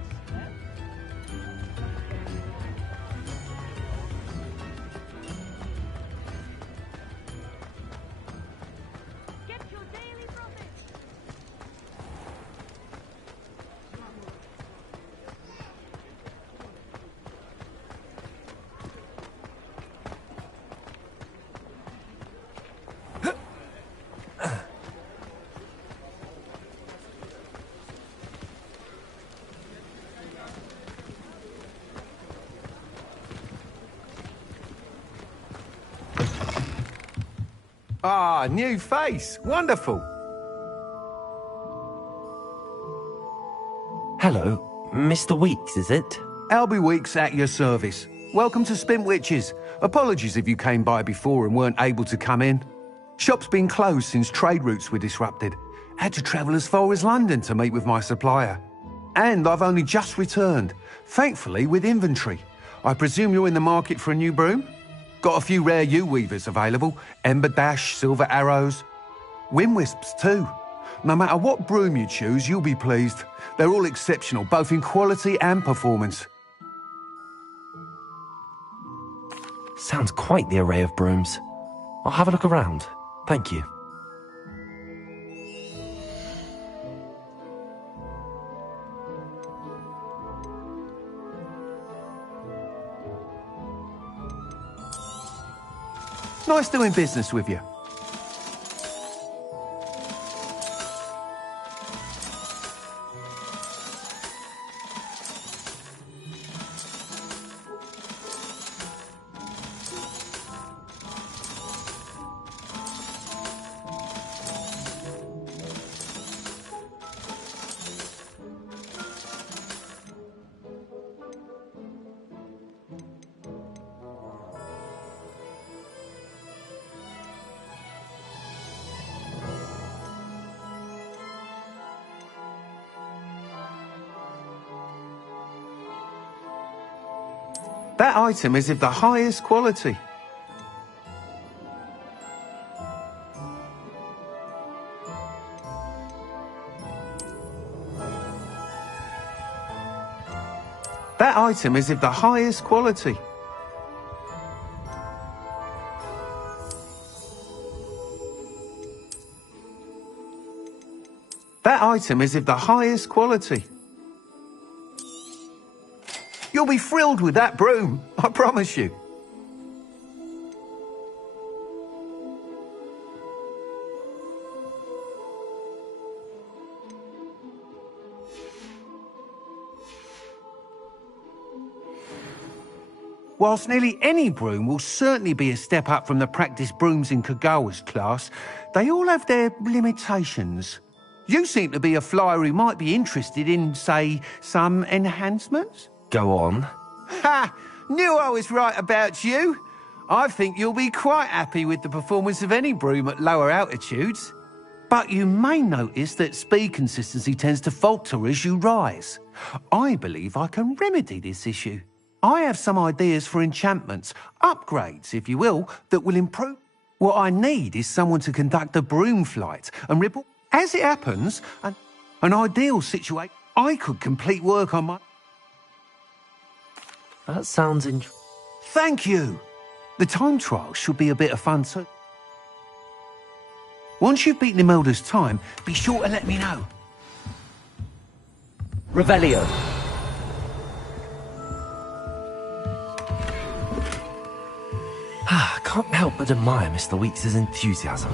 Ah, new face. Wonderful. Hello, Mr. Weeks, is it? Albie Weeks at your service. Welcome to Spintwitches. Apologies if you came by before and weren't able to come in. Shop's been closed since trade routes were disrupted. Had to travel as far as London to meet with my supplier. And I've only just returned, thankfully with inventory. I presume you're in the market for a new broom? Got a few rare U-weavers available. Ember Dash, Silver Arrows. Wind Wisps too. No matter what broom you choose, you'll be pleased. They're all exceptional, both in quality and performance. Sounds quite the array of brooms. I'll have a look around. Thank you. Nice doing business with you. That item is of the highest quality. That item is of the highest quality. That item is of the highest quality. You'll be thrilled with that broom, I promise you. Whilst nearly any broom will certainly be a step up from the practice brooms in Kagawa's class, they all have their limitations. You seem to be a flyer who might be interested in, say, some enhancements? Go on. Ha! Knew I was right about you. I think you'll be quite happy with the performance of any broom at lower altitudes. But you may notice that speed consistency tends to falter as you rise. I believe I can remedy this issue. I have some ideas for enchantments, upgrades, if you will, that will improve. What I need is someone to conduct a broom flight and ripple. As it happens, an ideal situation. I could complete work on my... That sounds Thank you! The time trial should be a bit of fun too. Once you've beaten Imelda's time, be sure to let me know. Revelio. I can't help but admire Mr. Weeks' enthusiasm.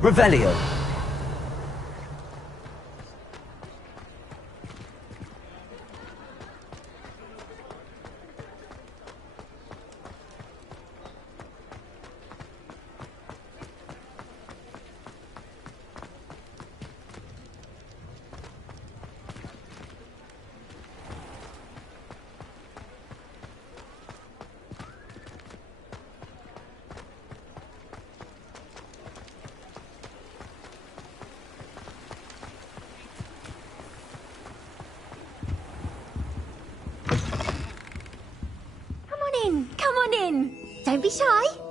Revelio. Come on in. Don't be shy.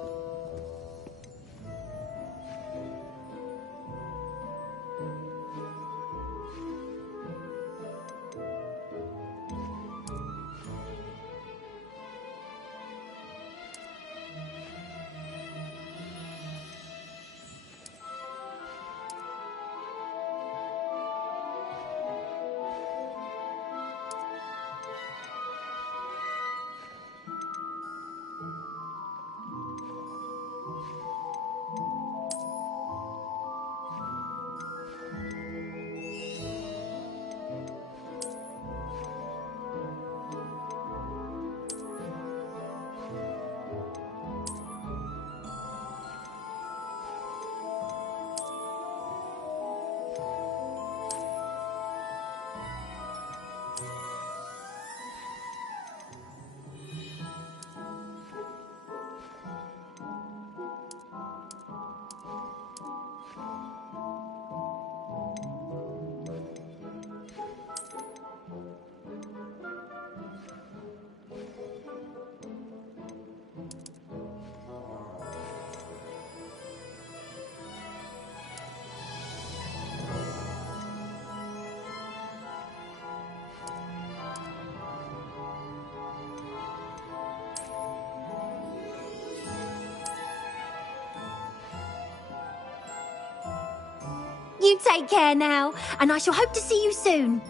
You take care now, and I shall hope to see you soon.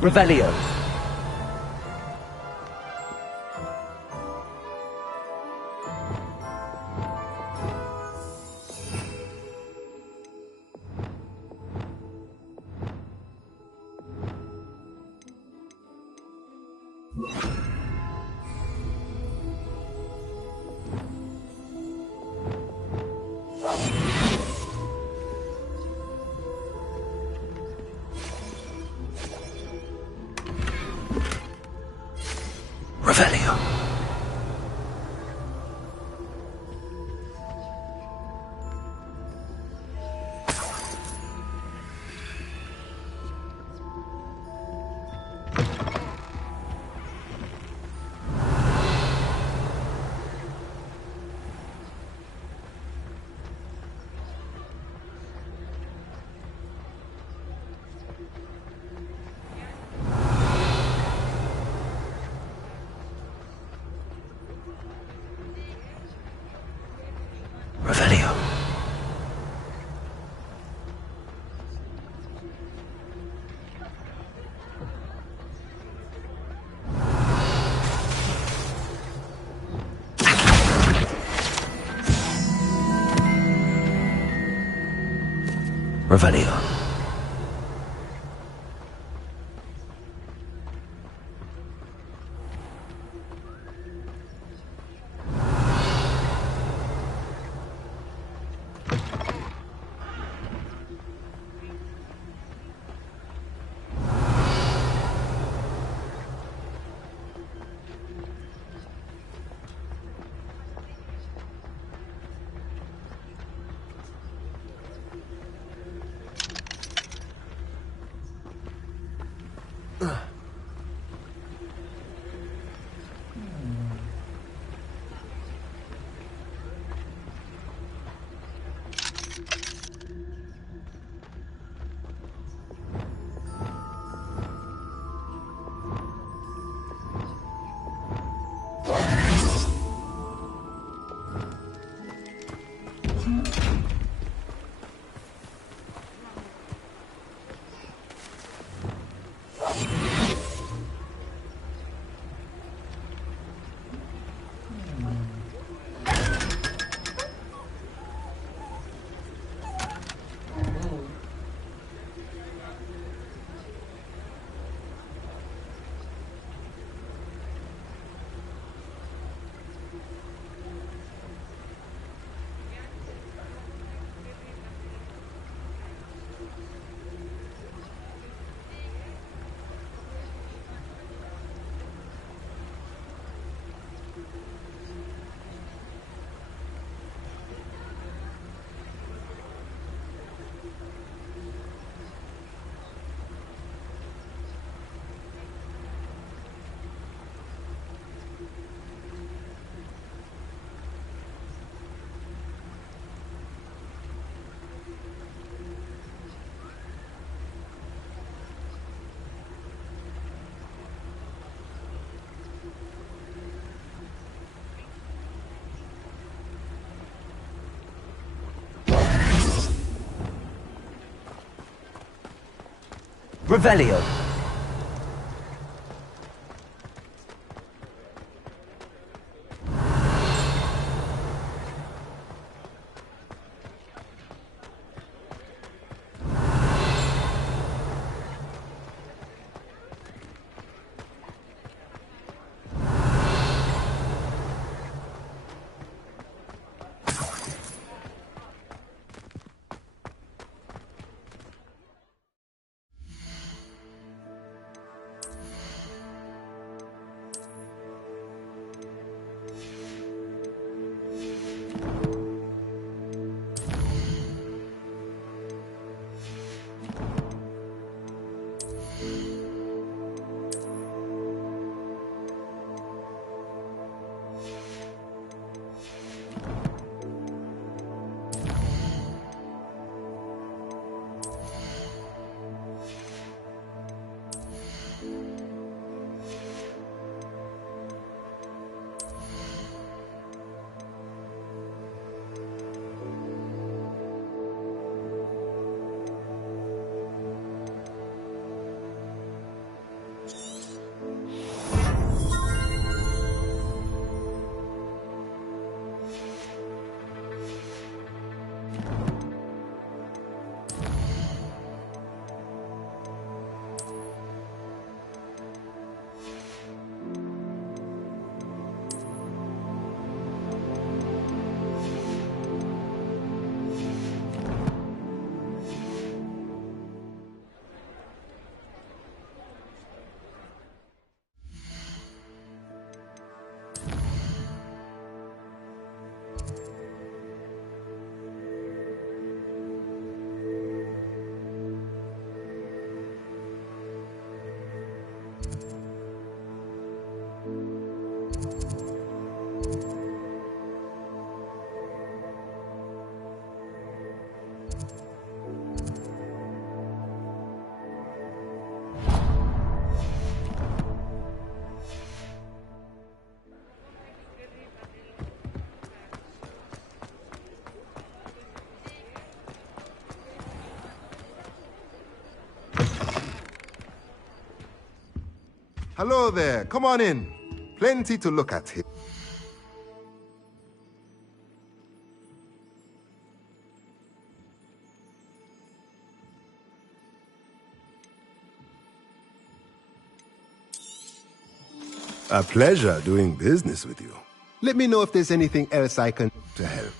Revelio. Revelio. Revelio. Hello there, come on in. Plenty to look at here. A pleasure doing business with you. Let me know if there's anything else I can do to help.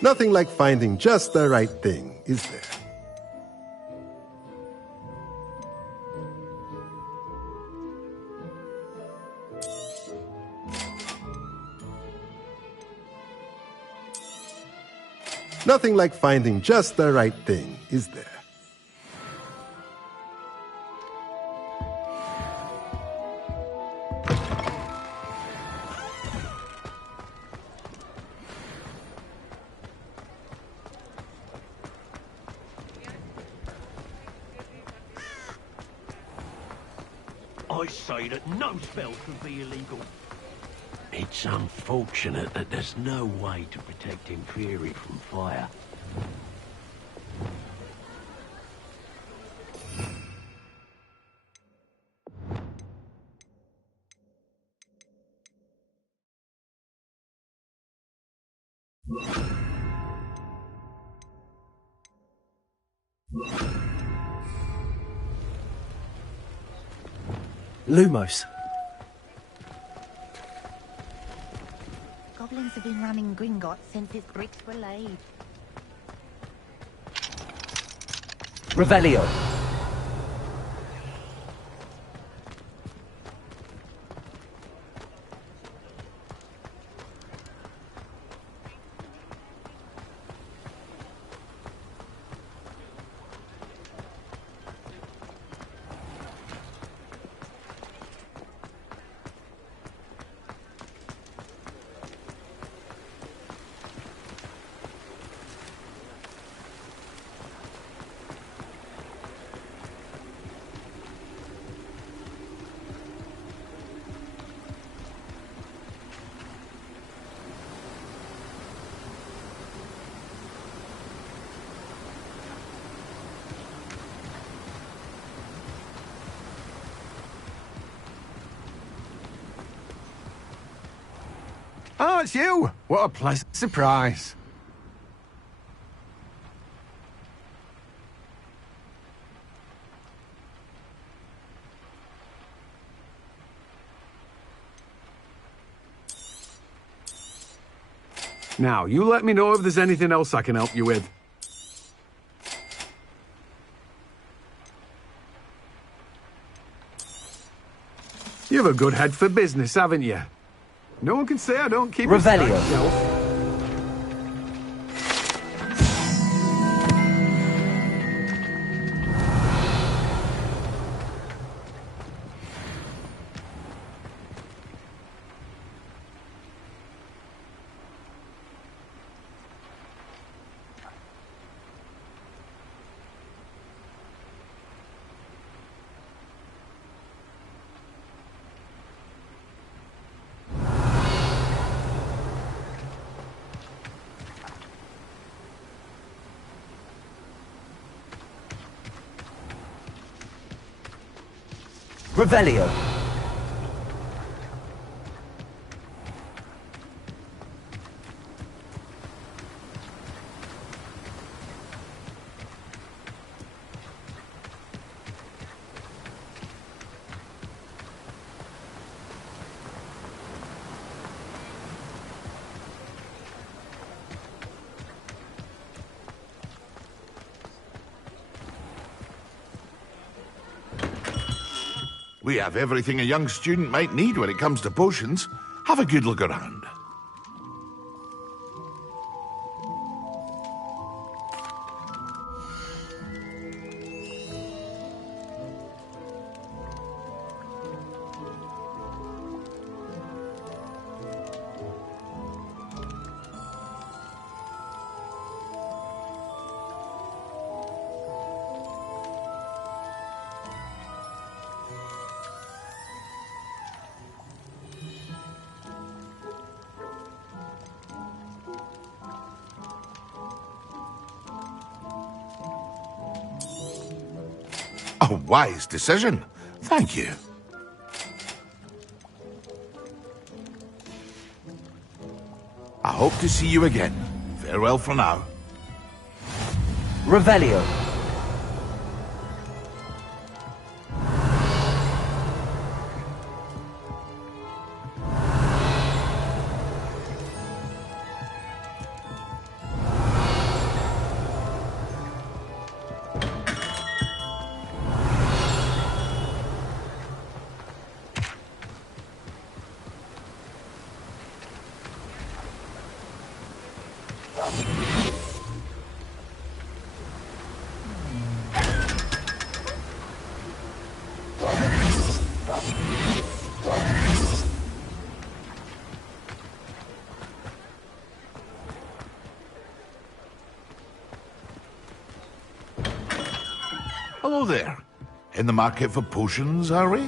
Nothing like finding just the right thing, is there? Nothing like finding just the right thing, is there? I say that no spell can be illegal. It's unfortunate that there's no way to protect Inferi from fire. Lumos. Goblins have been running Gringotts since its bricks were laid. Revelio. Oh, it's you! What a pleasant surprise. Now, you let me know if there's anything else I can help you with. You have a good head for business, haven't you? No one can say I don't keep Revelio. a shelf. Revelio. We have everything a young student might need when it comes to potions. Have a good look around. A wise decision. Thank you. I hope to see you again. Farewell for now. Revelio. Hello there. In the market for potions, are we?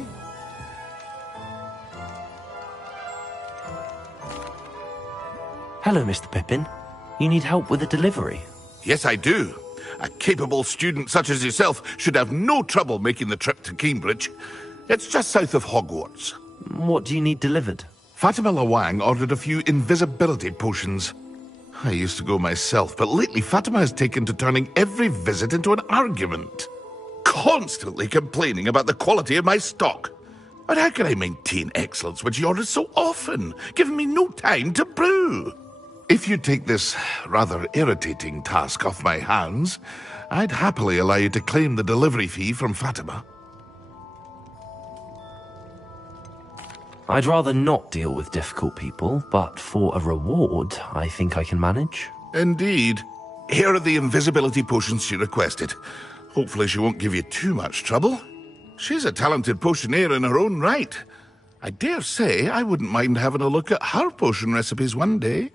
Hello, Mr. Pippin. You need help with a delivery? Yes, I do. A capable student such as yourself should have no trouble making the trip to Cambridge. It's just south of Hogwarts. What do you need delivered? Fatima Lawang ordered a few invisibility potions. I used to go myself, but lately Fatima has taken to turning every visit into an argument. Constantly complaining about the quality of my stock. But how can I maintain excellence when she orders so often, giving me no time to brew? If you take this rather irritating task off my hands, I'd happily allow you to claim the delivery fee from Fatima. I'd rather not deal with difficult people, but for a reward, I think I can manage. Indeed. Here are the invisibility potions she requested. Hopefully she won't give you too much trouble. She's a talented potioneer in her own right. I dare say I wouldn't mind having a look at her potion recipes one day.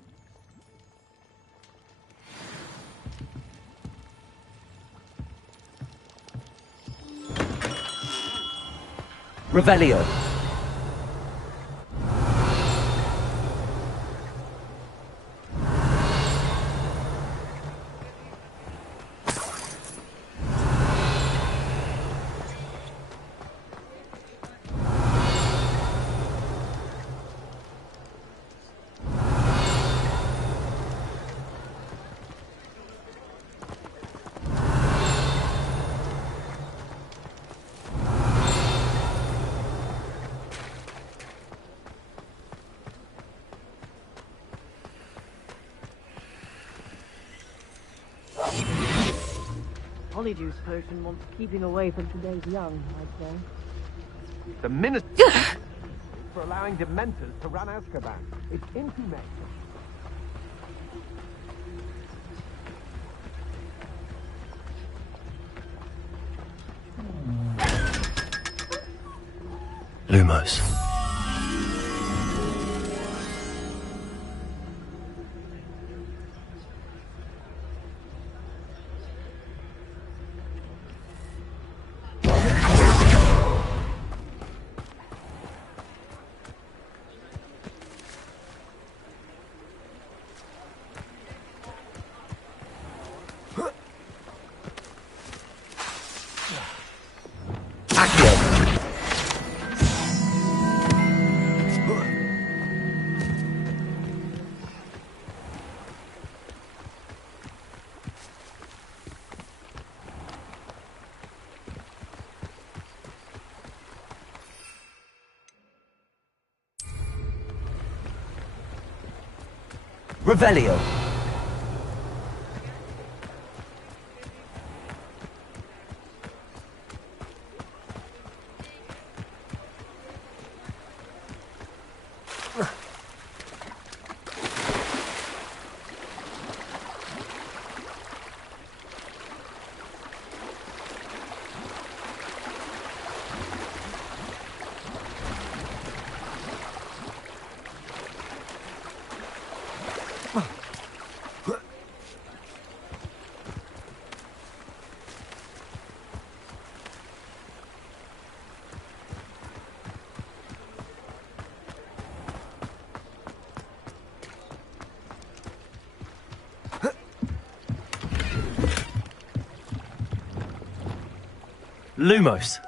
Revelio. Polyjuice potion wants keeping away from today's young, I'd say. The minister for allowing dementors to run Azkaban. It's inhumane. Lumos. Revelio. Lumos.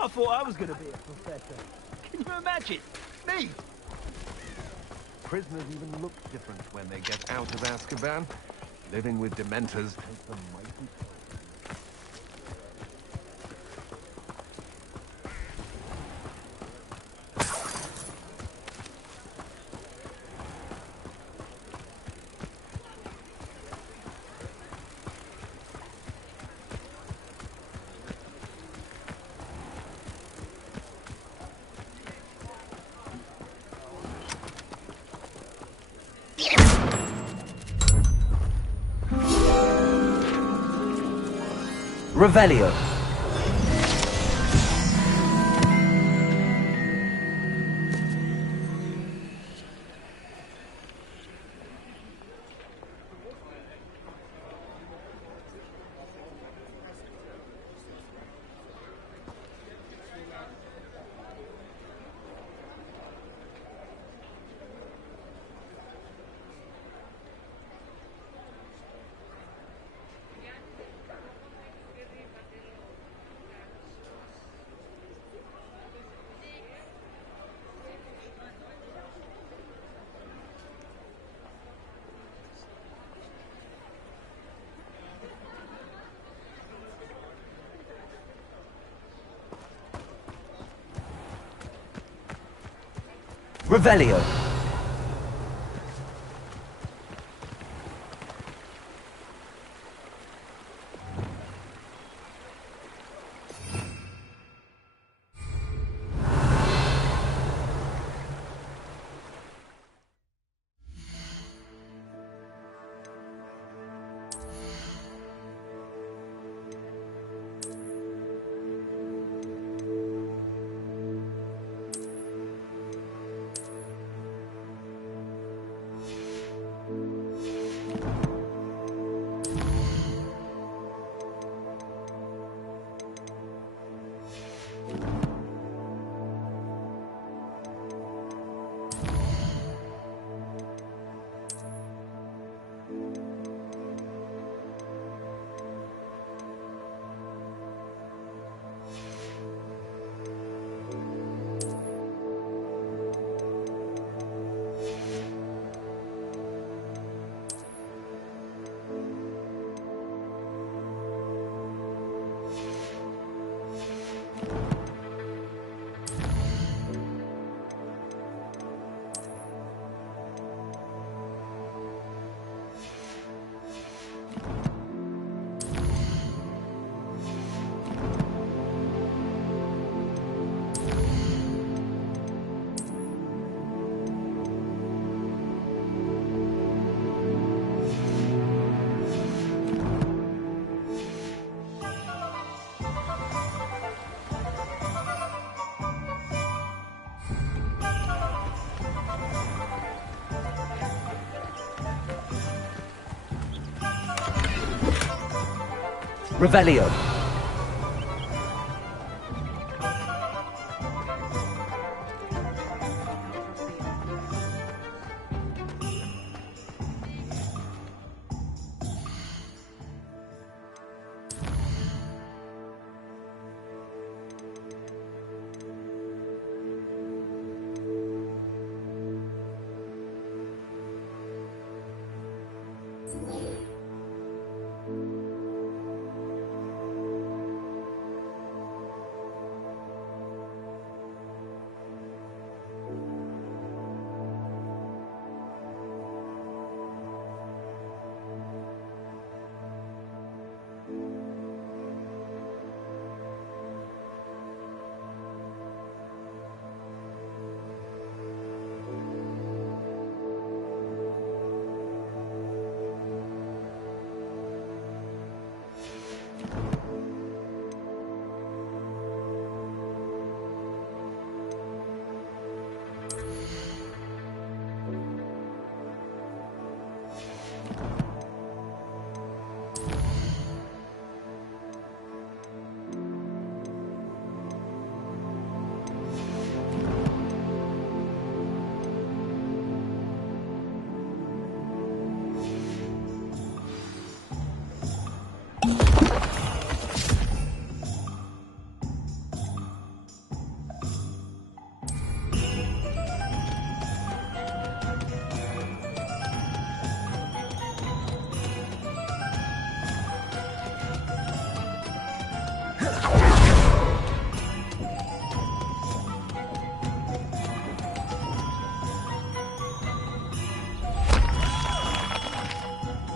I thought I was going to be a professor. Can you imagine? Me! Prisoners even look different when they get out of Azkaban. Living with Dementors takes a mighty... Revelio. Revelio. Revelio.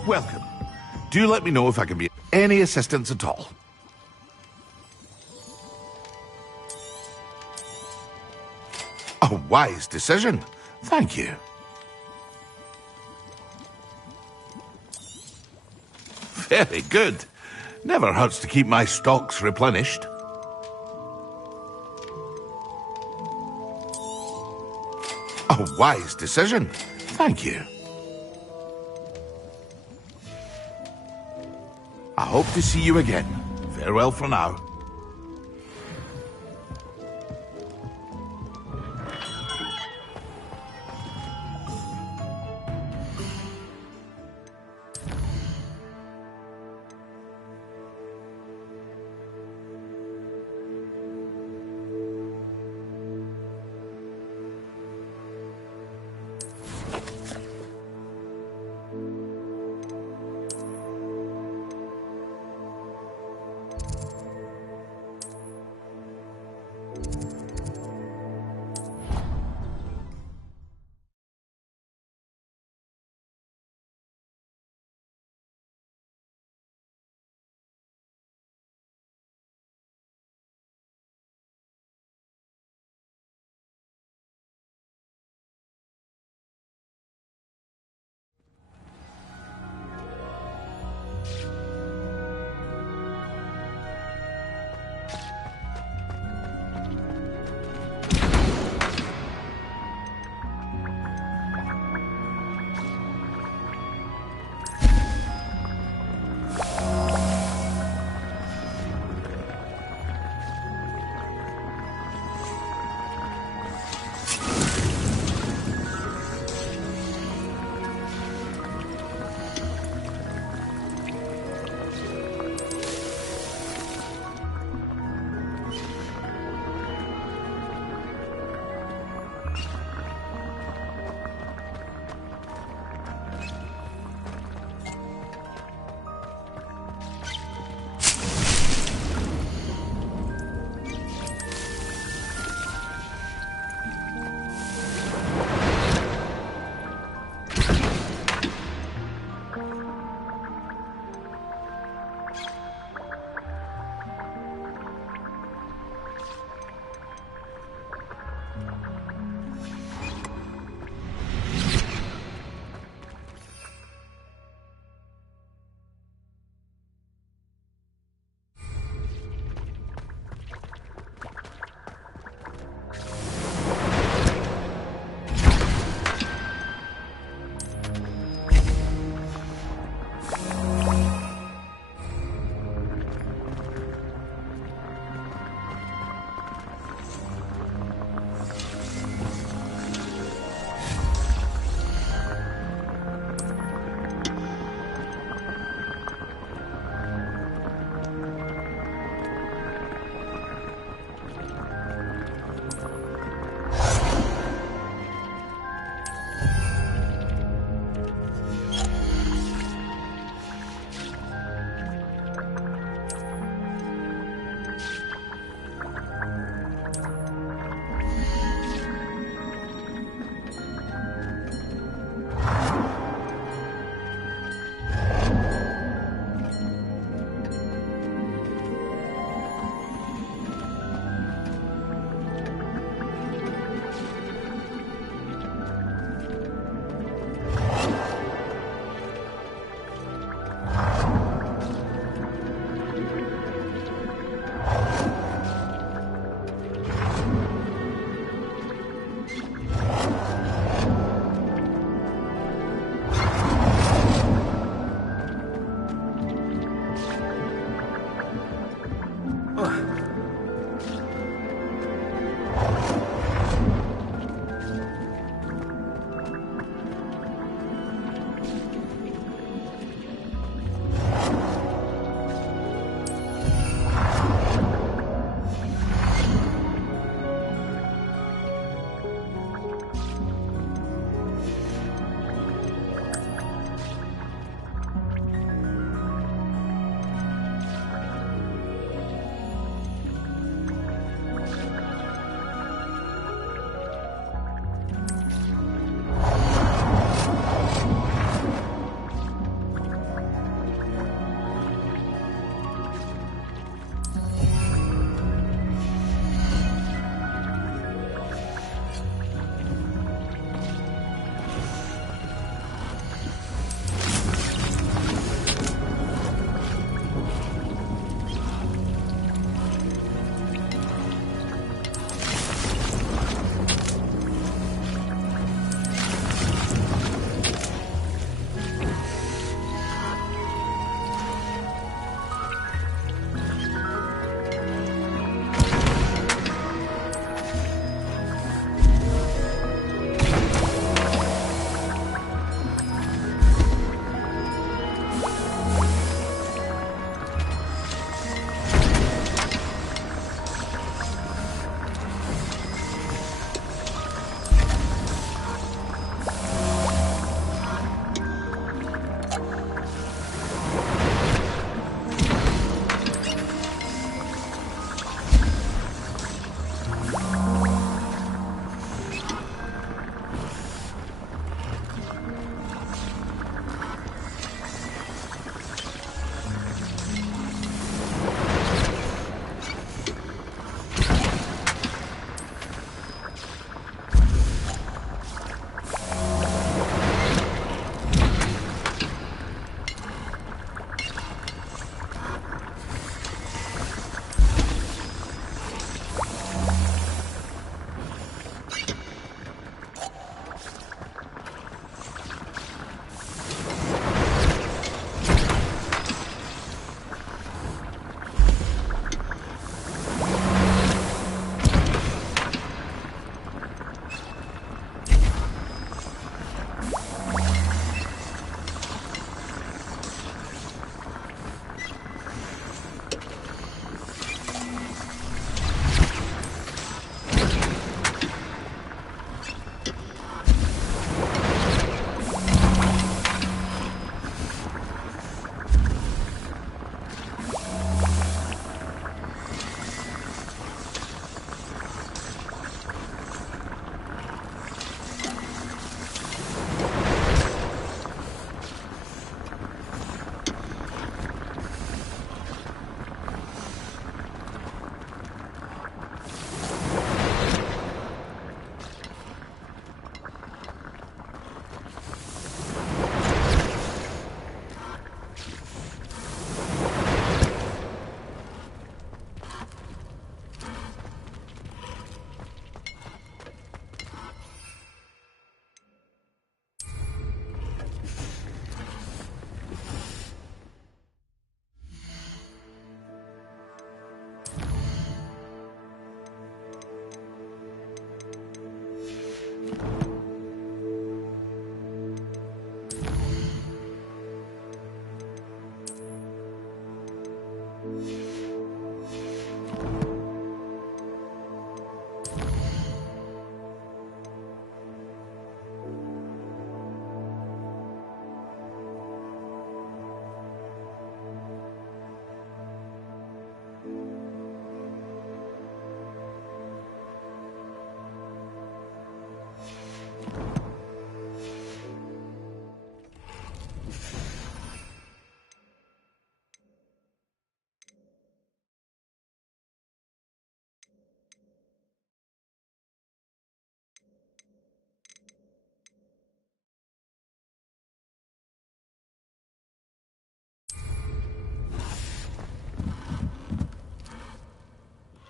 Welcome. Do let me know if I can be of any assistance at all. A wise decision. Thank you. Very good. Never hurts to keep my stocks replenished. A wise decision. Thank you. I hope to see you again. Farewell for now.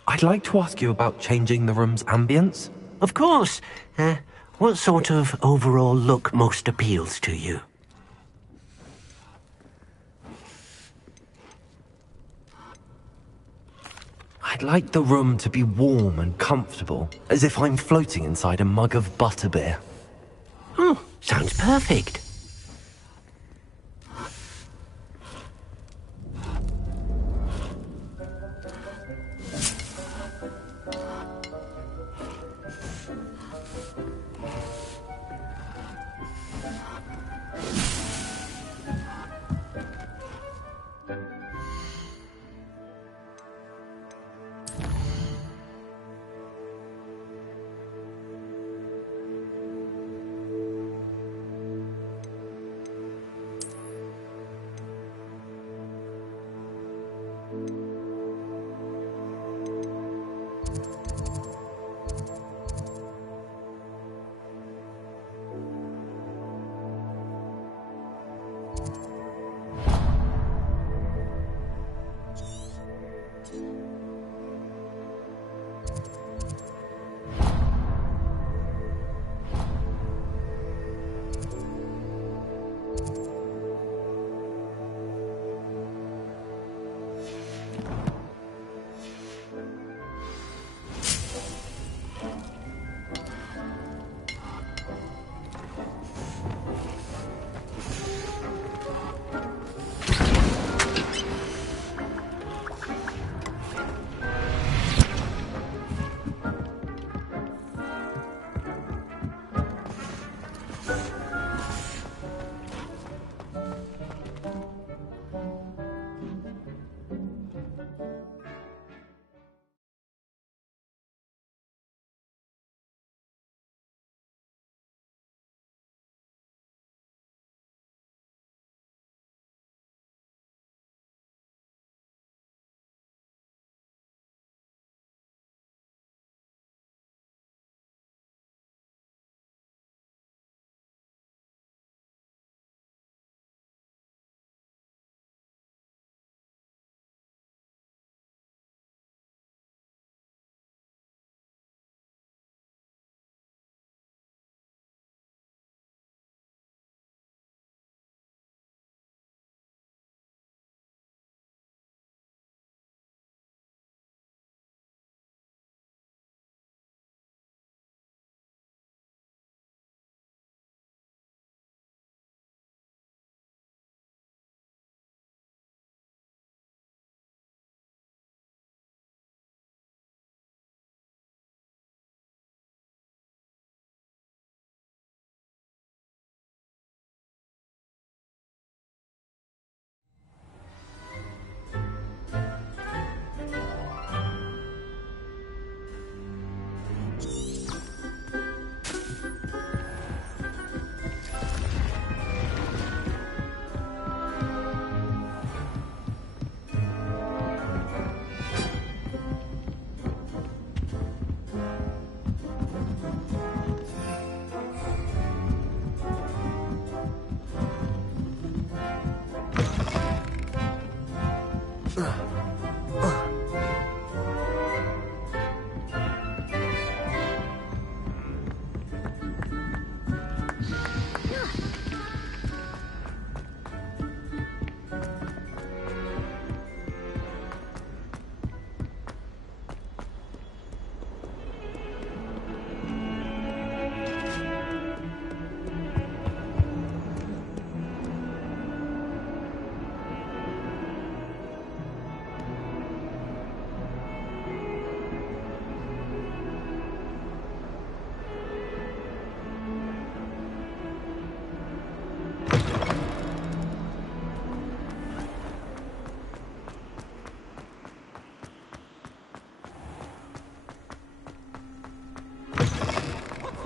I'd like to ask you about changing the room's ambience. Of course. What sort of overall look most appeals to you? I'd like the room to be warm and comfortable, as if I'm floating inside a mug of butterbeer. Oh, sounds perfect.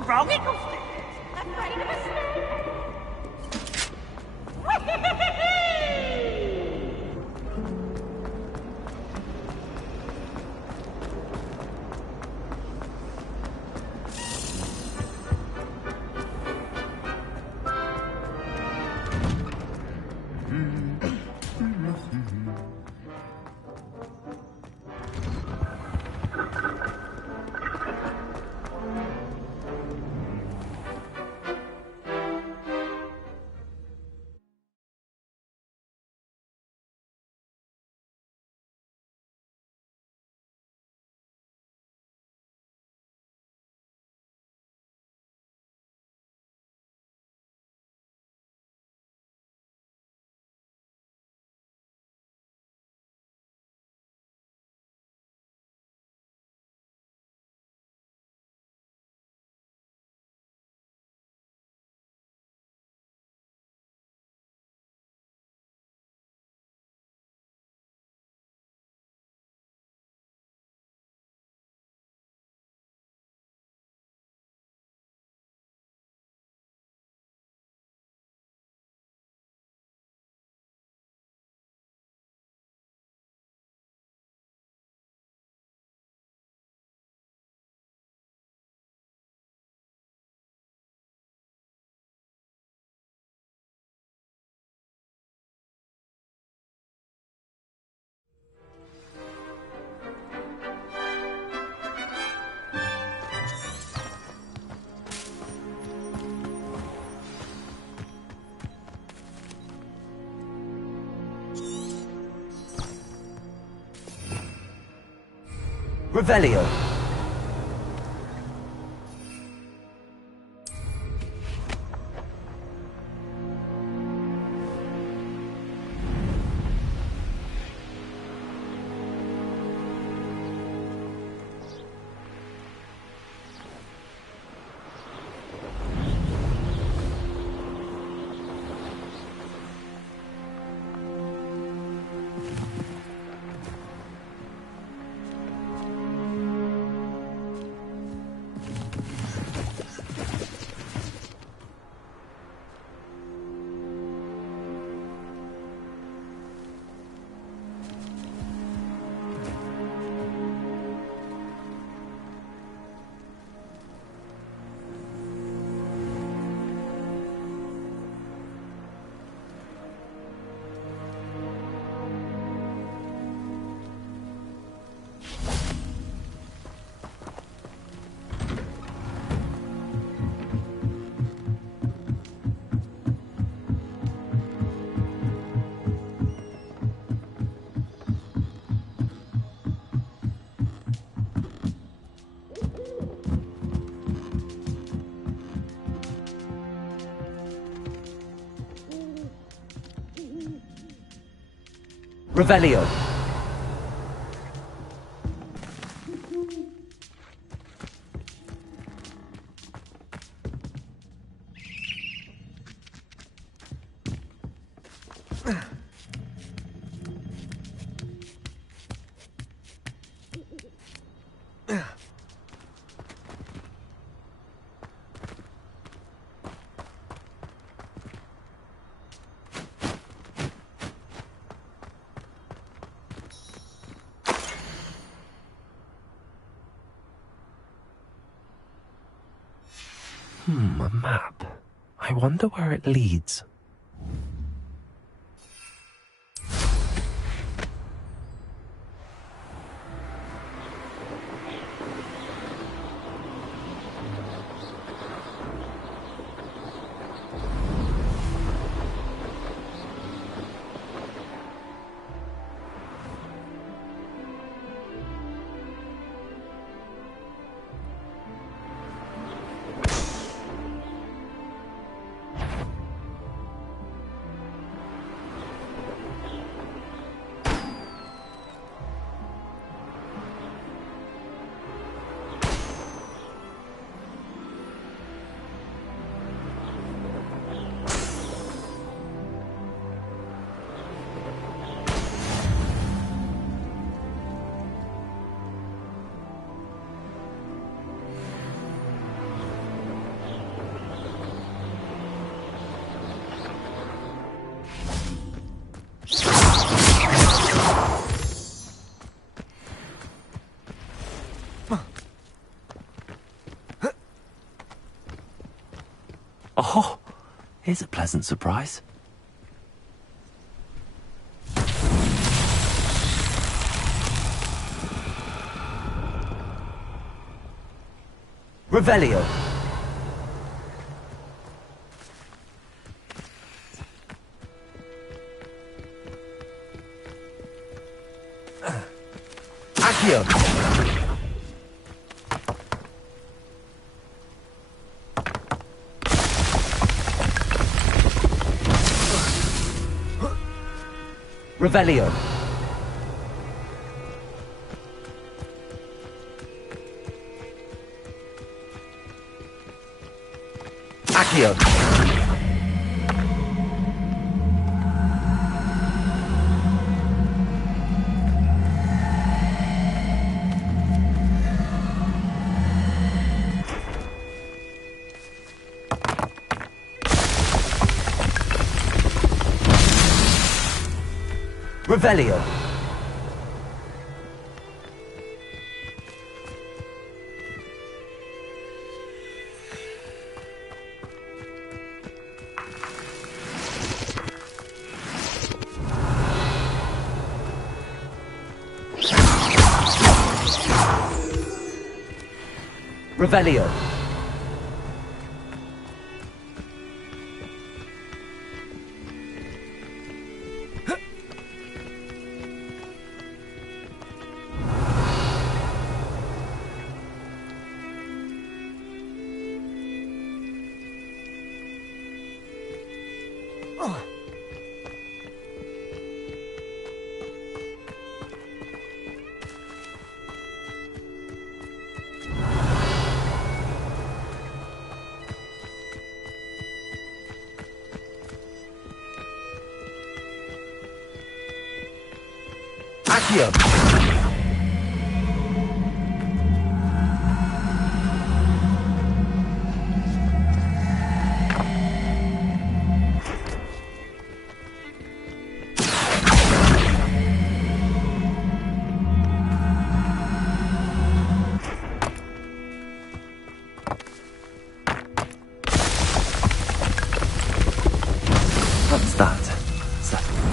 Wrong it afraid of a snake. Revelio. Revelio. A map. I wonder where it leads. Oh, here's a pleasant surprise. Revelio. Accio. Revelio. Accio. Revelio. Revelio. Accio! What's that? Is that...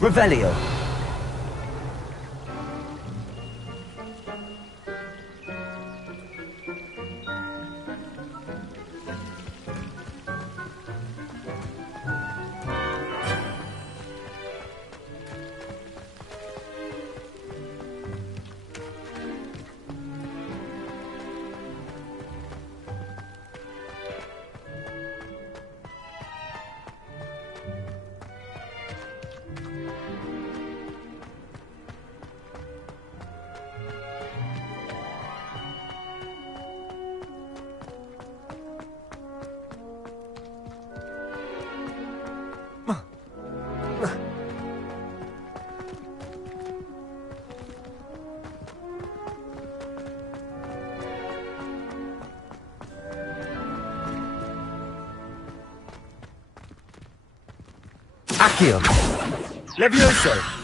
Revelio. Accio. Levioso.